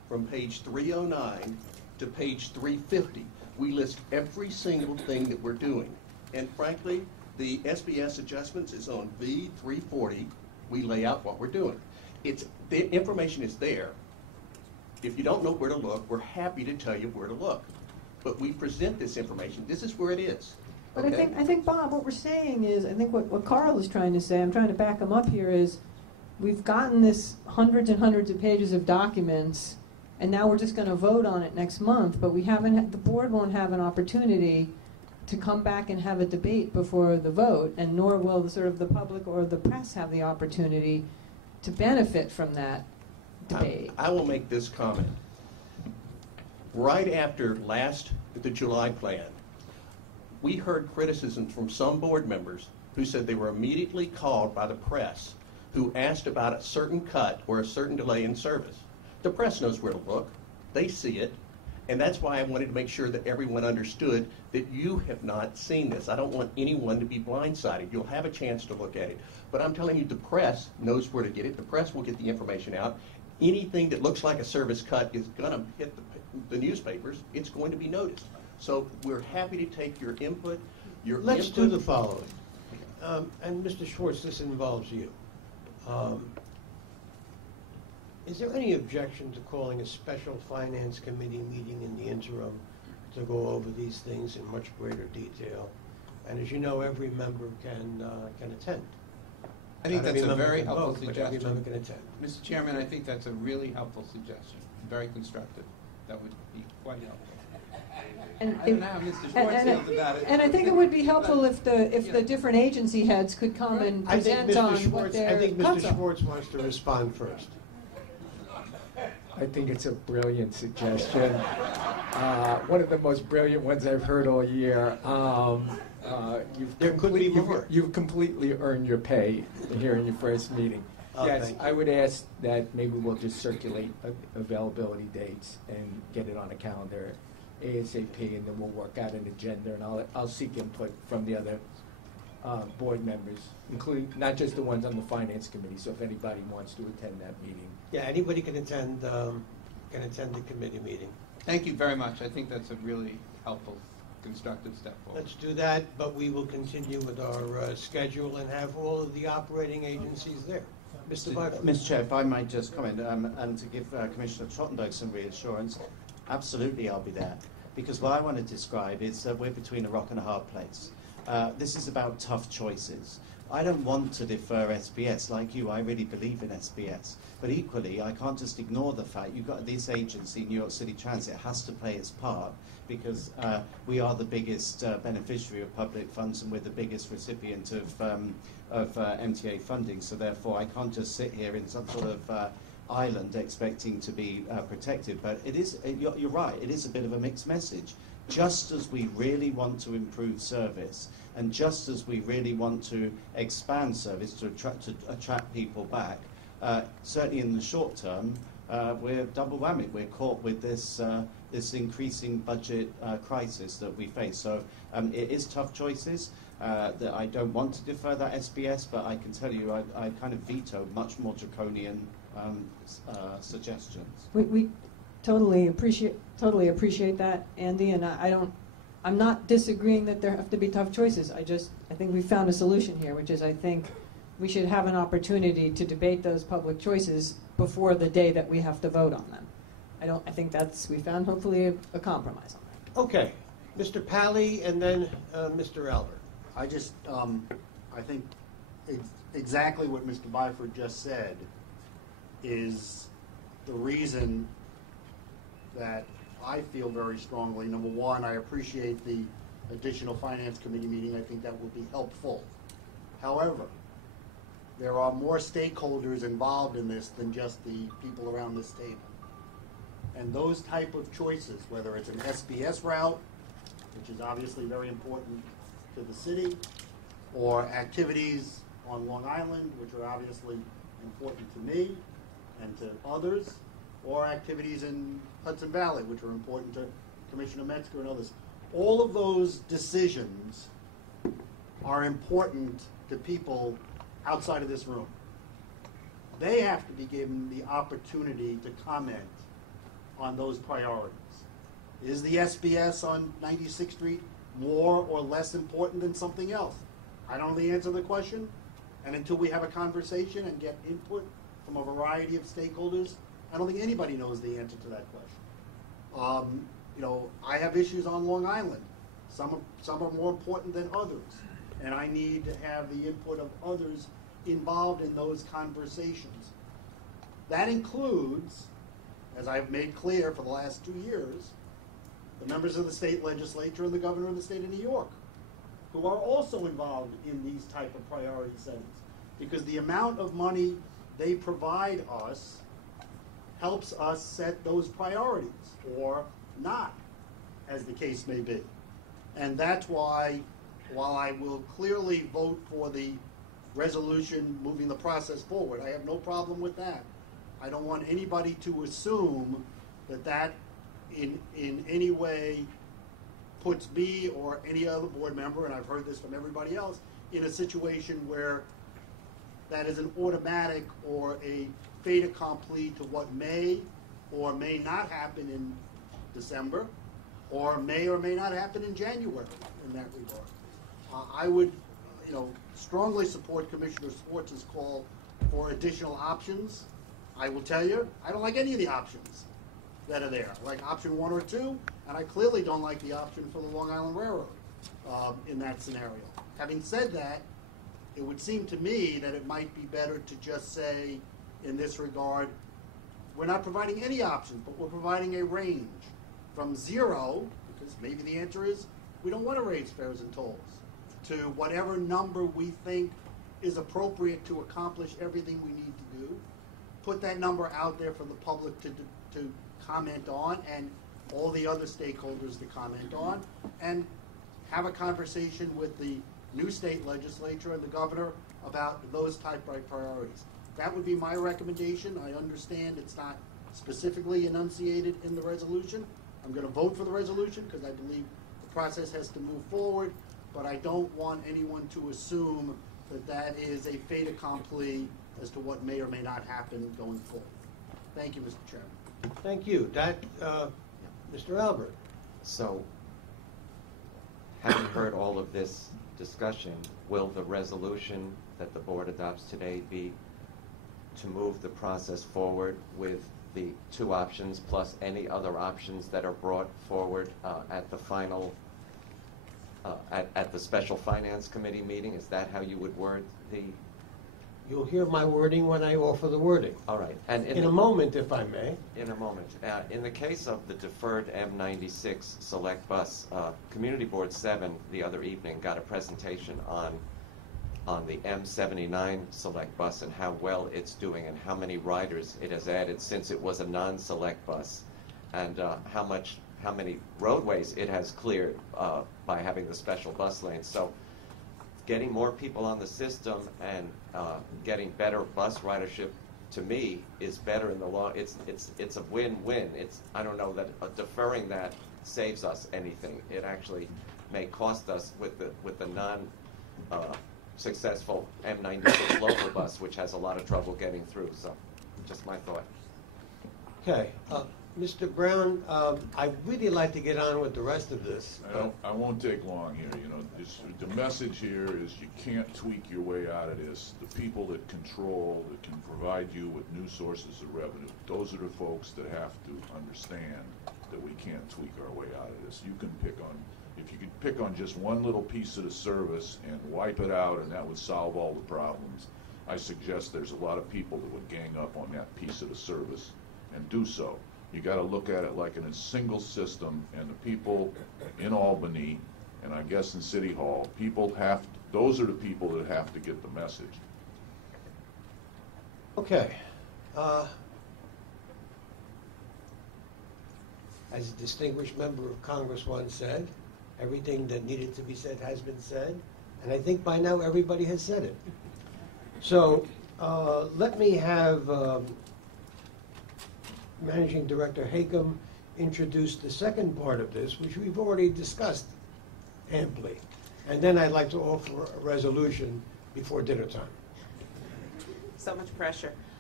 from page 309 to page 350. We list every single thing that we're doing. And frankly, the SBS adjustments is on V340. We lay out what we're doing. The information is there. If you don't know where to look, we're happy to tell you where to look. But we present this information. This is where it is. But Okay? I think, Bob, what we're saying is, I think what Carl is trying to say, I'm trying to back him up here, is we've gotten this hundreds and hundreds of pages of documents, and now we're just going to vote on it next month, but we haven't, the board won't have an opportunity to come back and have a debate before the vote, and nor will the public or the press have the opportunity to benefit from that debate. I will make this comment. Right after the July plan, we heard criticisms from some board members who said they were immediately called by the press who asked about a certain cut or a certain delay in service. The press knows where to look. They see it. And that's why I wanted to make sure that everyone understood that you have not seen this. I don't want anyone to be blindsided. You'll have a chance to look at it. But I'm telling you, the press knows where to get it. The press will get the information out. Anything that looks like a service cut is going to hit the newspapers. It's going to be noticed. So we're happy to take your input. Let's do the following. And Mr. Schwartz, this involves you. Is there any objection to calling a special finance committee meeting in the interim to go over these things in much greater detail? And as you know, every member can attend. I think Not that's every a member very can helpful vote, but every suggestion. member can attend. Mr. Chairman, I think that's a really helpful suggestion, very constructive. That would be quite helpful. And I don't know how Mr. Schwartz feels about it. And I think it would be helpful if the different agency heads could come and present on what their I think cuts Mr. are. Schwartz wants to respond first. I think it's a brilliant suggestion. One of the most brilliant ones I've heard all year. You've completely earned your pay here in your first meeting. Yes, thank you. I would ask that maybe we'll just circulate availability dates and get it on a calendar ASAP, and then we'll work out an agenda, and I'll seek input from the other board members, including not just the ones on the finance committee. So if anybody wants to attend that meeting. Yeah, anybody can attend the committee meeting. Thank you very much. I think that's a really helpful, constructive step forward. Let's do that, but we will continue with our schedule and have all of the operating agencies there. Mr. Byford. Mr. Chair, if I might just comment, and to give Commissioner Trottenberg some reassurance, absolutely I'll be there. Because what I want to describe is that we're between a rock and a hard place. This is about tough choices. I don't want to defer SBS. Like you, I really believe in SBS. But equally, I can't just ignore the fact you've got this agency, New York City Transit, has to play its part because we are the biggest beneficiary of public funds and we're the biggest recipient of MTA funding. So therefore, I can't just sit here in some sort of island expecting to be protected. But it is, you're right, it is a bit of a mixed message. Just as we really want to improve service, and just as we really want to expand service to attract people back, certainly in the short term, we're double whammy. We're caught with this increasing budget crisis that we face. So it is tough choices. That I don't want to defer that SBS, but I can tell you I kind of veto much more draconian suggestions. We totally appreciate that, Andy, and I'm not disagreeing that there have to be tough choices. I think we found a solution here, which is I think we should have an opportunity to debate those public choices before the day that we have to vote on them. I think we found hopefully a compromise on that. Okay, Mr. Pally and then Mr. Albert. I just, I think exactly what Mr. Byford just said is the reason that I feel very strongly. Number one, I appreciate the additional Finance Committee meeting. I think that will be helpful. However, there are more stakeholders involved in this than just the people around this table. And those type of choices, whether it's an SBS route, which is obviously very important to the city, or activities on Long Island, which are obviously important to me and to others, or activities in Hudson Valley, which are important to Commissioner Metzger and others. All of those decisions are important to people outside of this room. They have to be given the opportunity to comment on those priorities. Is the SBS on 96th Street more or less important than something else? I don't know the answer to the question, and until we have a conversation and get input from a variety of stakeholders, I don't think anybody knows the answer to that question. I have issues on Long Island. Some are more important than others, and I need to have the input of others involved in those conversations. That includes, as I've made clear for the last 2 years, the members of the state legislature and the governor of the state of New York, who are also involved in these type of priority settings, because the amount of money they provide us helps us set those priorities, or not, as the case may be. And that's why, while I will clearly vote for the resolution moving the process forward, I have no problem with that. I don't want anybody to assume that that in any way puts me or any other board member, and I've heard this from everybody else, in a situation where that is an automatic or a fait accompli to what may or may not happen in December, or may not happen in January in that regard. I would, strongly support Commissioner Schwartz's call for additional options. I will tell you, I don't like any of the options that are there. I like option 1 or 2, and I clearly don't like the option for the Long Island Railroad in that scenario. Having said that, it would seem to me that it might be better to just say, in this regard, we're not providing any options, but we're providing a range from 0, because maybe the answer is we don't want to raise fares and tolls, to whatever number we think is appropriate to accomplish everything we need to do. Put that number out there for the public to comment on, and all the other stakeholders to comment on, and have a conversation with the new state legislature and the governor about those type of priorities. That would be my recommendation. I understand it's not specifically enunciated in the resolution. I'm going to vote for the resolution because I believe the process has to move forward, but I don't want anyone to assume that that is a fait accompli as to what may or may not happen going forward. Thank you, Mr. Chairman. Thank you. Mr. Albert. So, having heard all of this discussion, will the resolution that the board adopts today be to move the process forward with the 2 options plus any other options that are brought forward at the final, at the Special Finance Committee meeting? Is that how you would word the... You'll hear my wording when I offer the wording. All right. And in a moment, if I may. In a moment. In the case of the deferred M96 select bus, Community Board 7 the other evening got a presentation on the M79 select bus and how well it's doing and how many riders it has added since it was a non-select bus, and how many roadways it has cleared by having the special bus lanes. So getting more people on the system and getting better bus ridership, to me, is better in the long. It's a win-win. I don't know that deferring that saves us anything. It actually may cost us with the successful M96 local bus, which has a lot of trouble getting through. So, just my thought. Okay. Mr. Brown, I'd really like to get on with the rest of this. I won't take long here. The message here is you can't tweak your way out of this. The people that control, that can provide you with new sources of revenue, those are the folks that have to understand that we can't tweak our way out of this. If you could pick on just one little piece of the service and wipe it out and that would solve all the problems, I suggest there's a lot of people that would gang up on that piece of the service and do so. You got to look at it like in a single system, and the people in Albany, and I guess in City Hall, those are the people that have to get the message. Okay. As a distinguished member of Congress once said, everything that needed to be said has been said, and I think by now everybody has said it. So let me have Managing Director Hakam introduce the second part of this, which we've already discussed amply. And then I'd like to offer a resolution before dinner time. So much pressure.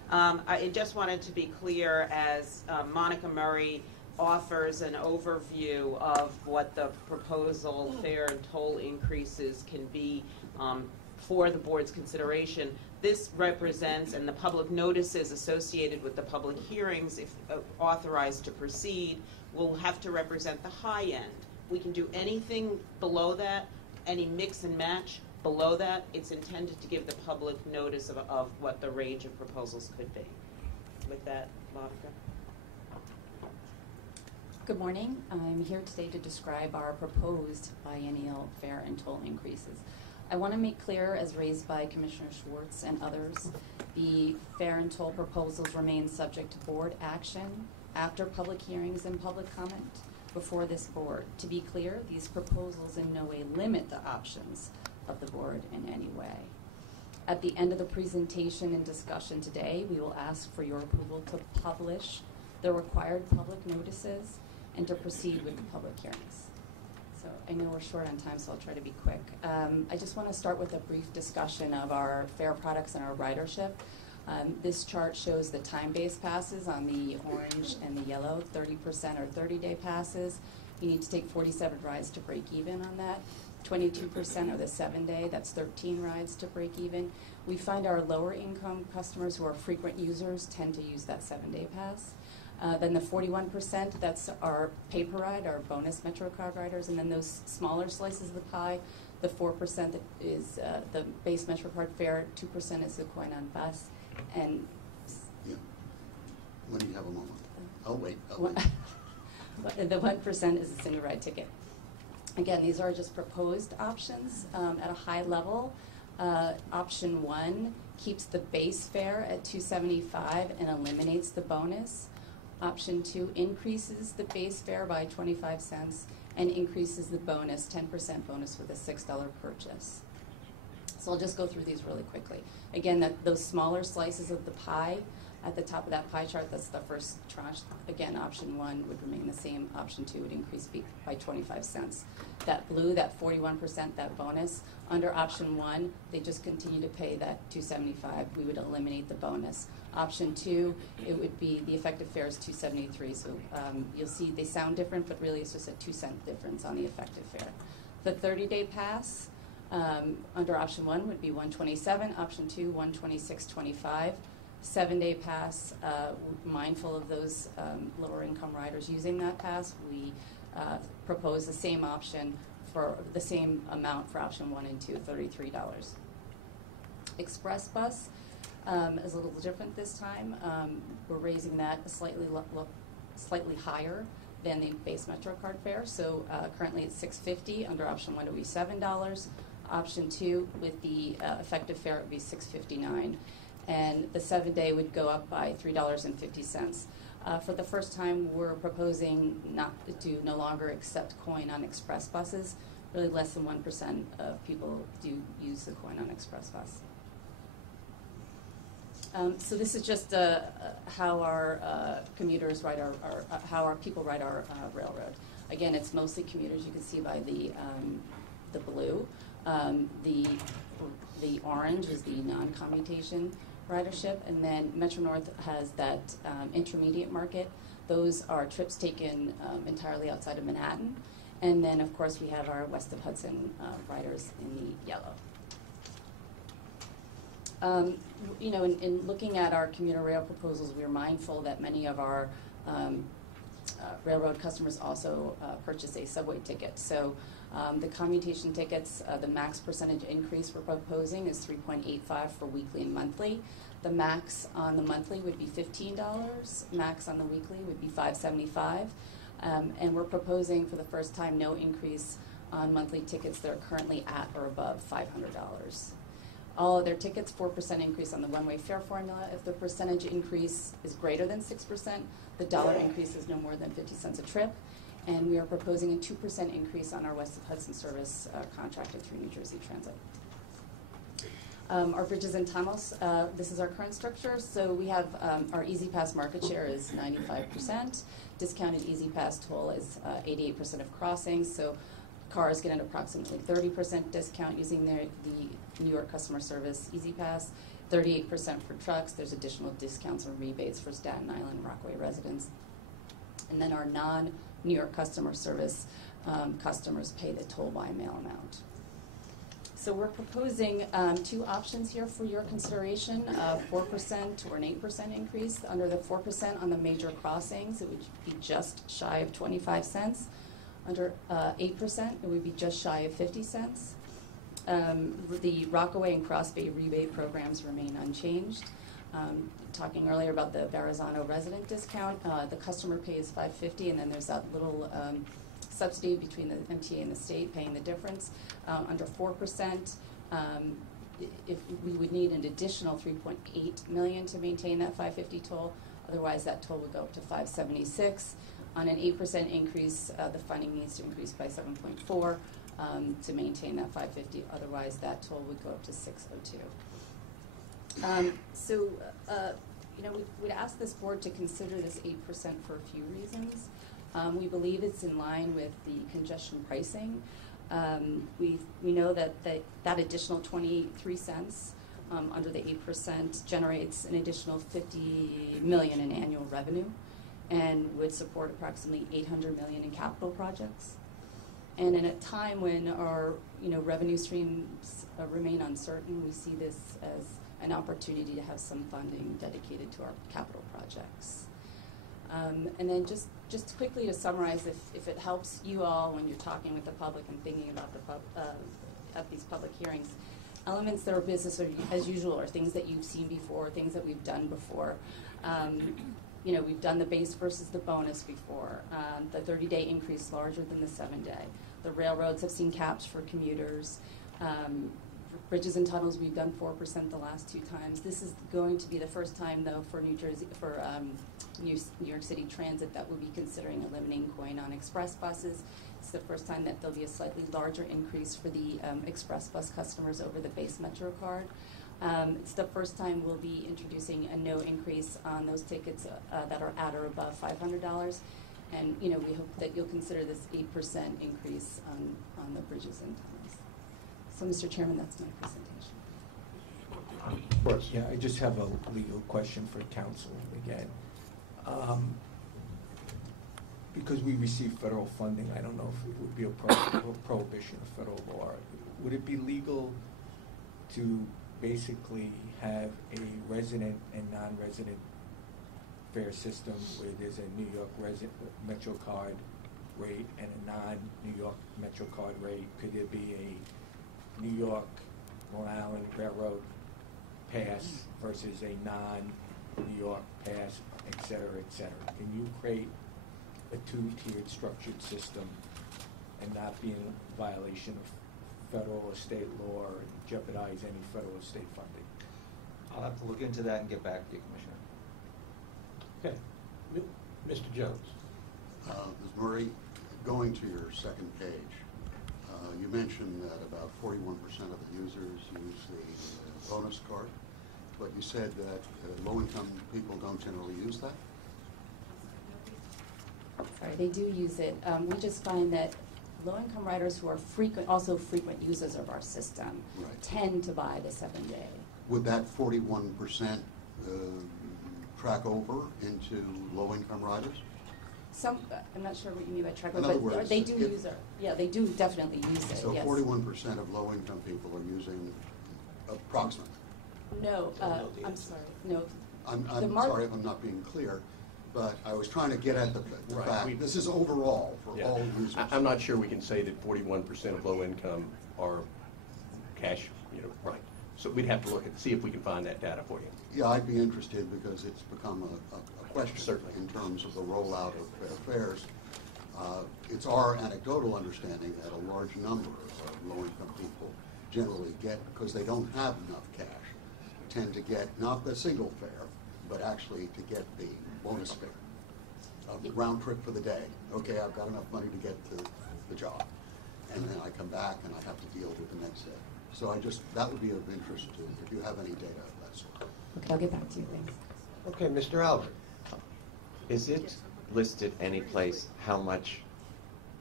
I just wanted to be clear as Monica Murray offers an overview of what the proposal fare and toll increases can be for the board's consideration. This represents, and the public notices associated with the public hearings, if authorized to proceed, will have to represent the high end. We can do anything below that, any mix and match below that. It's intended to give the public notice of what the range of proposals could be. With that, Monica. Good morning. I'm here today to describe our proposed biennial fare and toll increases. I want to make clear, as raised by Commissioner Schwartz and others, the fare and toll proposals remain subject to board action after public hearings and public comment before this board. To be clear, these proposals in no way limit the options of the board in any way. At the end of the presentation and discussion today, we will ask for your approval to publish the required public notices and to proceed with the public hearings. So I know we're short on time, so I'll try to be quick. I just want to start with a brief discussion of our fare products and our ridership. This chart shows the time-based passes on the orange and the yellow, 30% or 30-day passes. You need to take 47 rides to break even on that. 22% are the 7-day, that's 13 rides to break even. We find our lower income customers who are frequent users tend to use that 7-day pass. Then the 41%, that's our pay-per-ride, our bonus MetroCard riders, and then those smaller slices of the pie, the 4% that is the base MetroCard fare, 2% is the coin on bus, and... Yeah. When you have a moment. I'll wait. The 1% is a single ride ticket. Again, these are just proposed options at a high level. Option 1 keeps the base fare at $275 and eliminates the bonus. Option 2 increases the base fare by 25 cents and increases the bonus, 10% bonus with a $6 purchase. So I'll just go through these really quickly. Again, those smaller slices of the pie at the top of that pie chart, that's the first tranche. Again, option 1 would remain the same. Option 2 would increase by 25 cents. That blue, that 41%, that bonus, under option 1, they just continue to pay that $275. We would eliminate the bonus. Option 2, it would be the effective fare is $273. So you'll see they sound different, but really it's just a 2-cent difference on the effective fare. The 30-day pass under option 1 would be $127. Option 2, $126.25. 7-day pass, mindful of those lower income riders using that pass, we propose the same option for the same amount for option 1 and 2, $33. Express bus is a little different this time. We're raising that slightly higher than the base MetroCard fare. So currently it's $650. Under option 1 it would be $7. Option 2 with the effective fare it would be $659. And the 7-day would go up by $3.50. For the first time, we're proposing to no longer accept coin on express buses. Really less than 1% of people do use the coin on express bus. So this is just how our commuters ride how our people ride our railroad. Again, it's mostly commuters. You can see by the blue. The orange is the non-commutation ridership, and then Metro North has that intermediate market. Those are trips taken entirely outside of Manhattan. And then, of course, we have our west of Hudson riders in the yellow. You know, in looking at our commuter rail proposals, we are mindful that many of our railroad customers also purchase a subway ticket. So the commutation tickets, the max percentage increase we're proposing is 3.85 for weekly and monthly. The max on the monthly would be $15. Max on the weekly would be $5.75. And we're proposing for the first time no increase on monthly tickets that are currently at or above $500. All other tickets, 4% increase on the one-way fare formula. If the percentage increase is greater than 6%, the dollar increase is no more than 50 cents a trip. And we are proposing a 2% increase on our west of Hudson service contracted through New Jersey Transit. Our bridges and tunnels, this is our current structure. So we have our Easy Pass market share is 95%. Discounted Easy Pass toll is 88% of crossings. So cars get an approximately 30% discount using the New York customer service Easy Pass, 38% for trucks. There's additional discounts and rebates for Staten Island Rockaway residents. And then our non-New York customer service customers pay the toll by mail amount. So we're proposing two options here for your consideration, 4% or an 8% increase. Under the 4% on the major crossings, it would be just shy of 25 cents. Under 8%, it would be just shy of 50 cents. The Rockaway and Cross Bay rebate programs remain unchanged. Talking earlier about the Verrazano resident discount, the customer pays $5.50, and then there's that little subsidy between the MTA and the state paying the difference. Under 4%, if we would need an additional $3.8 million to maintain that $5.50 toll. Otherwise, that toll would go up to $5.76. On an 8% increase, the funding needs to increase by 7.4 to maintain that $5.50. Otherwise, that toll would go up to $6.02. We would ask this board to consider this 8% for a few reasons. We believe it's in line with the congestion pricing. We know that additional 23 cents under the 8% generates an additional $50 million in annual revenue and would support approximately $800 million in capital projects. And in a time when our revenue streams remain uncertain, we see this as an opportunity to have some funding dedicated to our capital projects. And then just quickly to summarize, if it helps you all when you're talking with the public and thinking about at these public hearings, elements that are business as usual are things that you've seen before, things that we've done before. We've done the base versus the bonus before. The 30-day increase larger than the 7-day. The railroads have seen caps for commuters. Bridges and tunnels, we've done 4% the last 2 times. This is going to be the first time, though, for New York City Transit that will be considering eliminating coin on express buses. It's the first time that there'll be a slightly larger increase for the express bus customers over the base Metro card. It's the first time we'll be introducing a no increase on those tickets that are at or above $500. And we hope that you'll consider this 8% increase on the bridges and tunnels. So, Mr. Chairman, that's my presentation. Yeah, I just have a legal question for council again. Because we receive federal funding, I don't know if it would be a prohibition of federal law. Would it be legal to basically have a resident and non-resident fare system where there's a New York Metro card rate and a non-New York Metro card rate? Could there be a New York Long Island Railroad pass versus a non-New York pass, et cetera, et cetera? Can you create a 2-tiered structured system and not be in violation of federal or state law or jeopardize any federal or state funding? I'll have to look into that and get back to you, Commissioner. Okay. Mr. Jones. Ms. Murray, going to your second page, you mentioned that about 41% of the users use the bonus card, but you said that low-income people don't generally use that? Sorry, they do use it. We just find that low-income riders who are also frequent users of our system tend to buy the 7-day. Would that 41% track over into low-income riders? I'm not sure what you mean by track, In but other words, they do use it. Yeah, they do definitely use it. So yes. 41% of low-income people are using approximately. No, I'm sorry. No. I'm sorry if I'm not being clear, but I was trying to get at the fact. This is overall for all users. I'm not sure we can say that 41% of low income are cash, right. So we'd have to see if we can find that data for you. Yeah, I'd be interested because it's become a question Certainly. In terms of the rollout of fares. It's our anecdotal understanding that a large number of low-income people generally get, because they don't have enough cash, tend to get not the single fare, but actually to get the bonus fare of the round trip for the day. Okay, I've got enough money to get to the job. And then I come back and I have to deal with the next day. So that would be of interest to if you have any data of that sort. Okay, I'll get back to you, thanks. Okay, Mr. Albert. Is it listed any place how much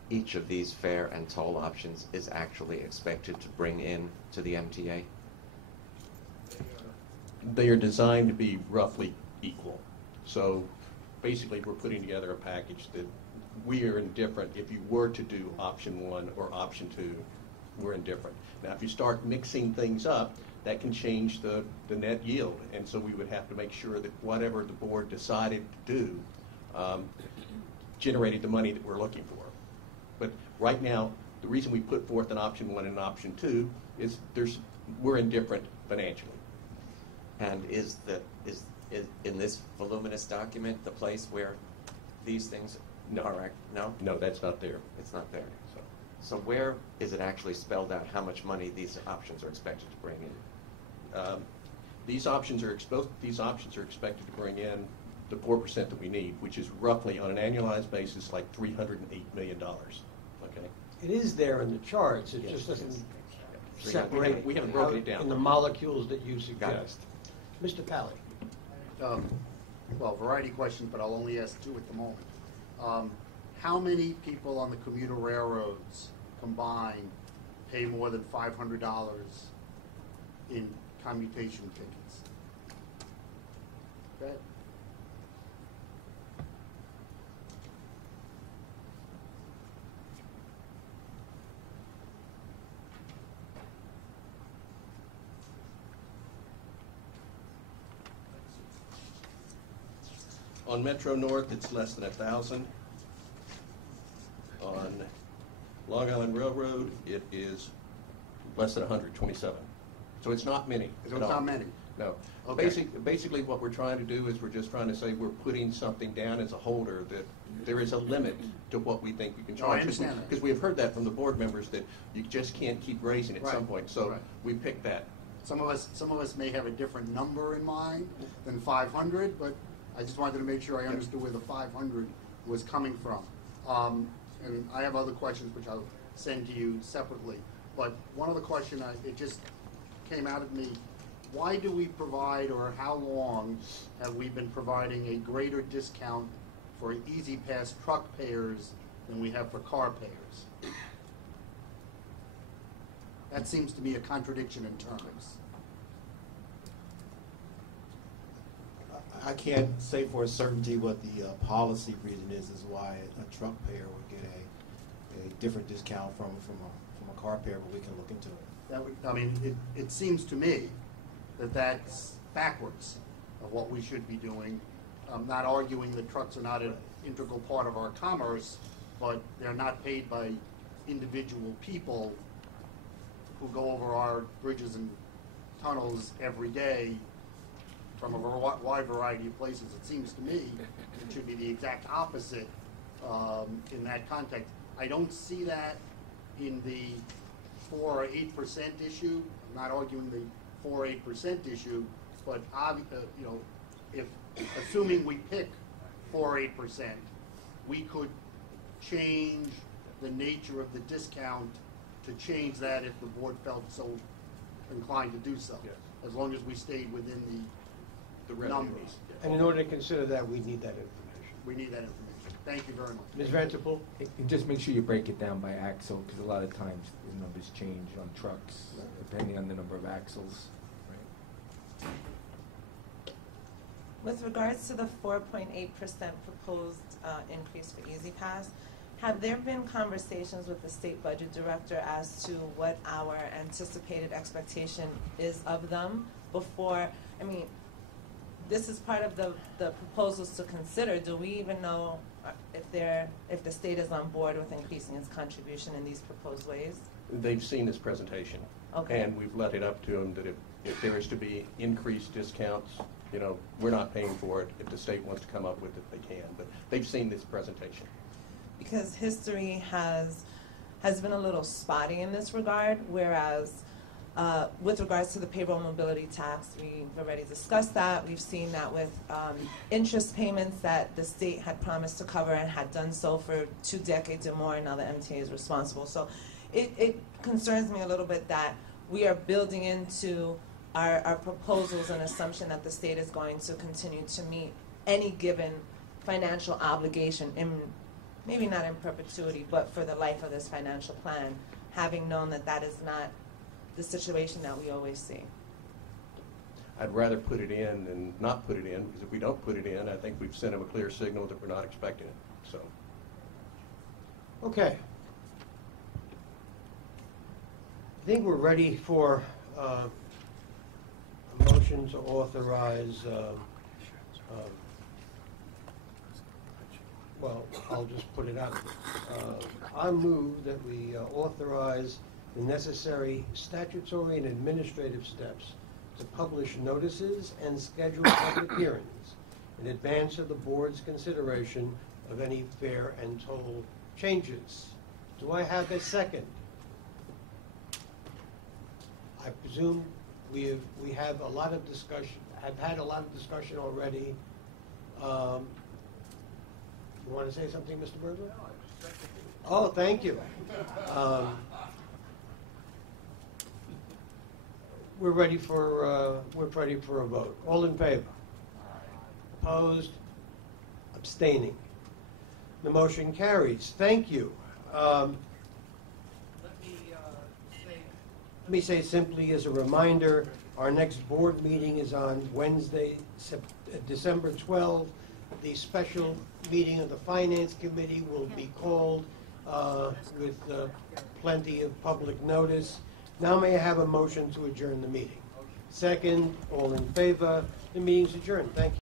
each of these fare and toll options is actually expected to bring in to the MTA? They are designed to be roughly equal. So basically, we're putting together a package that we are indifferent. If you were to do option 1 or option 2, we're indifferent. Now, if you start mixing things up, that can change the net yield. And so we would have to make sure that whatever the board decided to do generated the money that we're looking for. But right now, the reason we put forth an option 1 and an option 2 is we're indifferent financially. And is in this voluminous document the place where these things are? No? No, that's not there. It's not there. So where is it actually spelled out how much money these options are expected to bring in? These options are expected to bring in the 4% that we need, which is roughly on an annualized basis like $308 million. Okay. It is there in the charts. It just doesn't separate. We haven't broken it down in the molecules that you suggest. Mr. Pally. Well, variety questions, but I'll only ask 2 at the moment. How many people on the commuter railroads combined pay more than $500 in commutation tickets? Go ahead. On Metro North, it's less than 1,000. On Long Island Railroad, it is less than 127. So it's not many. So it's not many? No. Okay. Basically, what we're trying to do is we're just trying to say we're putting something down as a holder, that there is a limit to what we think we can charge. I understand that. Because we have heard that from the board members, that you just can't keep raising at some Right. point. So Right. we picked that. Some of us may have a different number in mind than 500, but I just wanted to make sure I understood where the 500 was coming from. And I have other questions which I'll send to you separately. But one other question, it just came out of me. Why do we provide, or how long have we been providing a greater discount for Easy Pass truck payers than we have for car payers? That seems to me a contradiction in terms. I can't say for a certainty what the policy reason is why a truck payer would get a different discount from a car payer, but we can look into it. It seems to me that that's backwards of what we should be doing. I'm not arguing that trucks are not an integral part of our commerce, but they're not paid by individual people who go over our bridges and tunnels every day from a wide variety of places. It seems to me it should be the exact opposite in that context. I don't see that in the 4 or 8% issue. I'm not arguing the 4 or 8% issue, but if assuming we pick 4 or 8%, we could change the nature of the discount to change that if the board felt so inclined to do so, as long as we stayed within the numbers. And in order to consider that, we need that information. We need that information. Thank you very much. Ms. Vanterpool? And just make sure you break it down by axle, because a lot of times the numbers change on trucks, depending on the number of axles. With regards to the 4.8% proposed increase for Easy Pass, have there been conversations with the state budget director as to what our anticipated expectation is of them before? I mean, this is part of the proposals to consider. Do we even know if the state is on board with increasing its contribution in these proposed ways? They've seen this presentation. Okay. And we've let it up to them that if there is to be increased discounts, we're not paying for it. If the state wants to come up with it, they can. But they've seen this presentation. Because history has been a little spotty in this regard, whereas with regards to the payroll mobility tax, we've already discussed that. We've seen that with interest payments that the state had promised to cover and had done so for 2 decades or more, and now the MTA is responsible. So it concerns me a little bit that we are building into our proposals an assumption that the state is going to continue to meet any given financial obligation in maybe not in perpetuity, but for the life of this financial plan, having known that that is not the situation that we always see. I'd rather put it in than not put it in, because if we don't put it in, I think we've sent them a clear signal that we're not expecting it, so. Okay. I think we're ready for a motion to authorize, well, I'll just put it out. I move that we authorize the necessary statutory and administrative steps to publish notices and schedule public hearings in advance of the board's consideration of any fare and toll changes. Do I have a second? I presume we have a lot of discussion. I've had a lot of discussion already. You want to say something, Mr. Burglar? Oh, thank you. We're ready for a vote. All in favor? Opposed? Abstaining? The motion carries. Thank you. Let me say simply as a reminder, our next board meeting is on Wednesday, December 12th. The special meeting of the Finance Committee will be called with plenty of public notice. Now may I have a motion to adjourn the meeting? Second, all in favor? The meeting's adjourned. Thank you.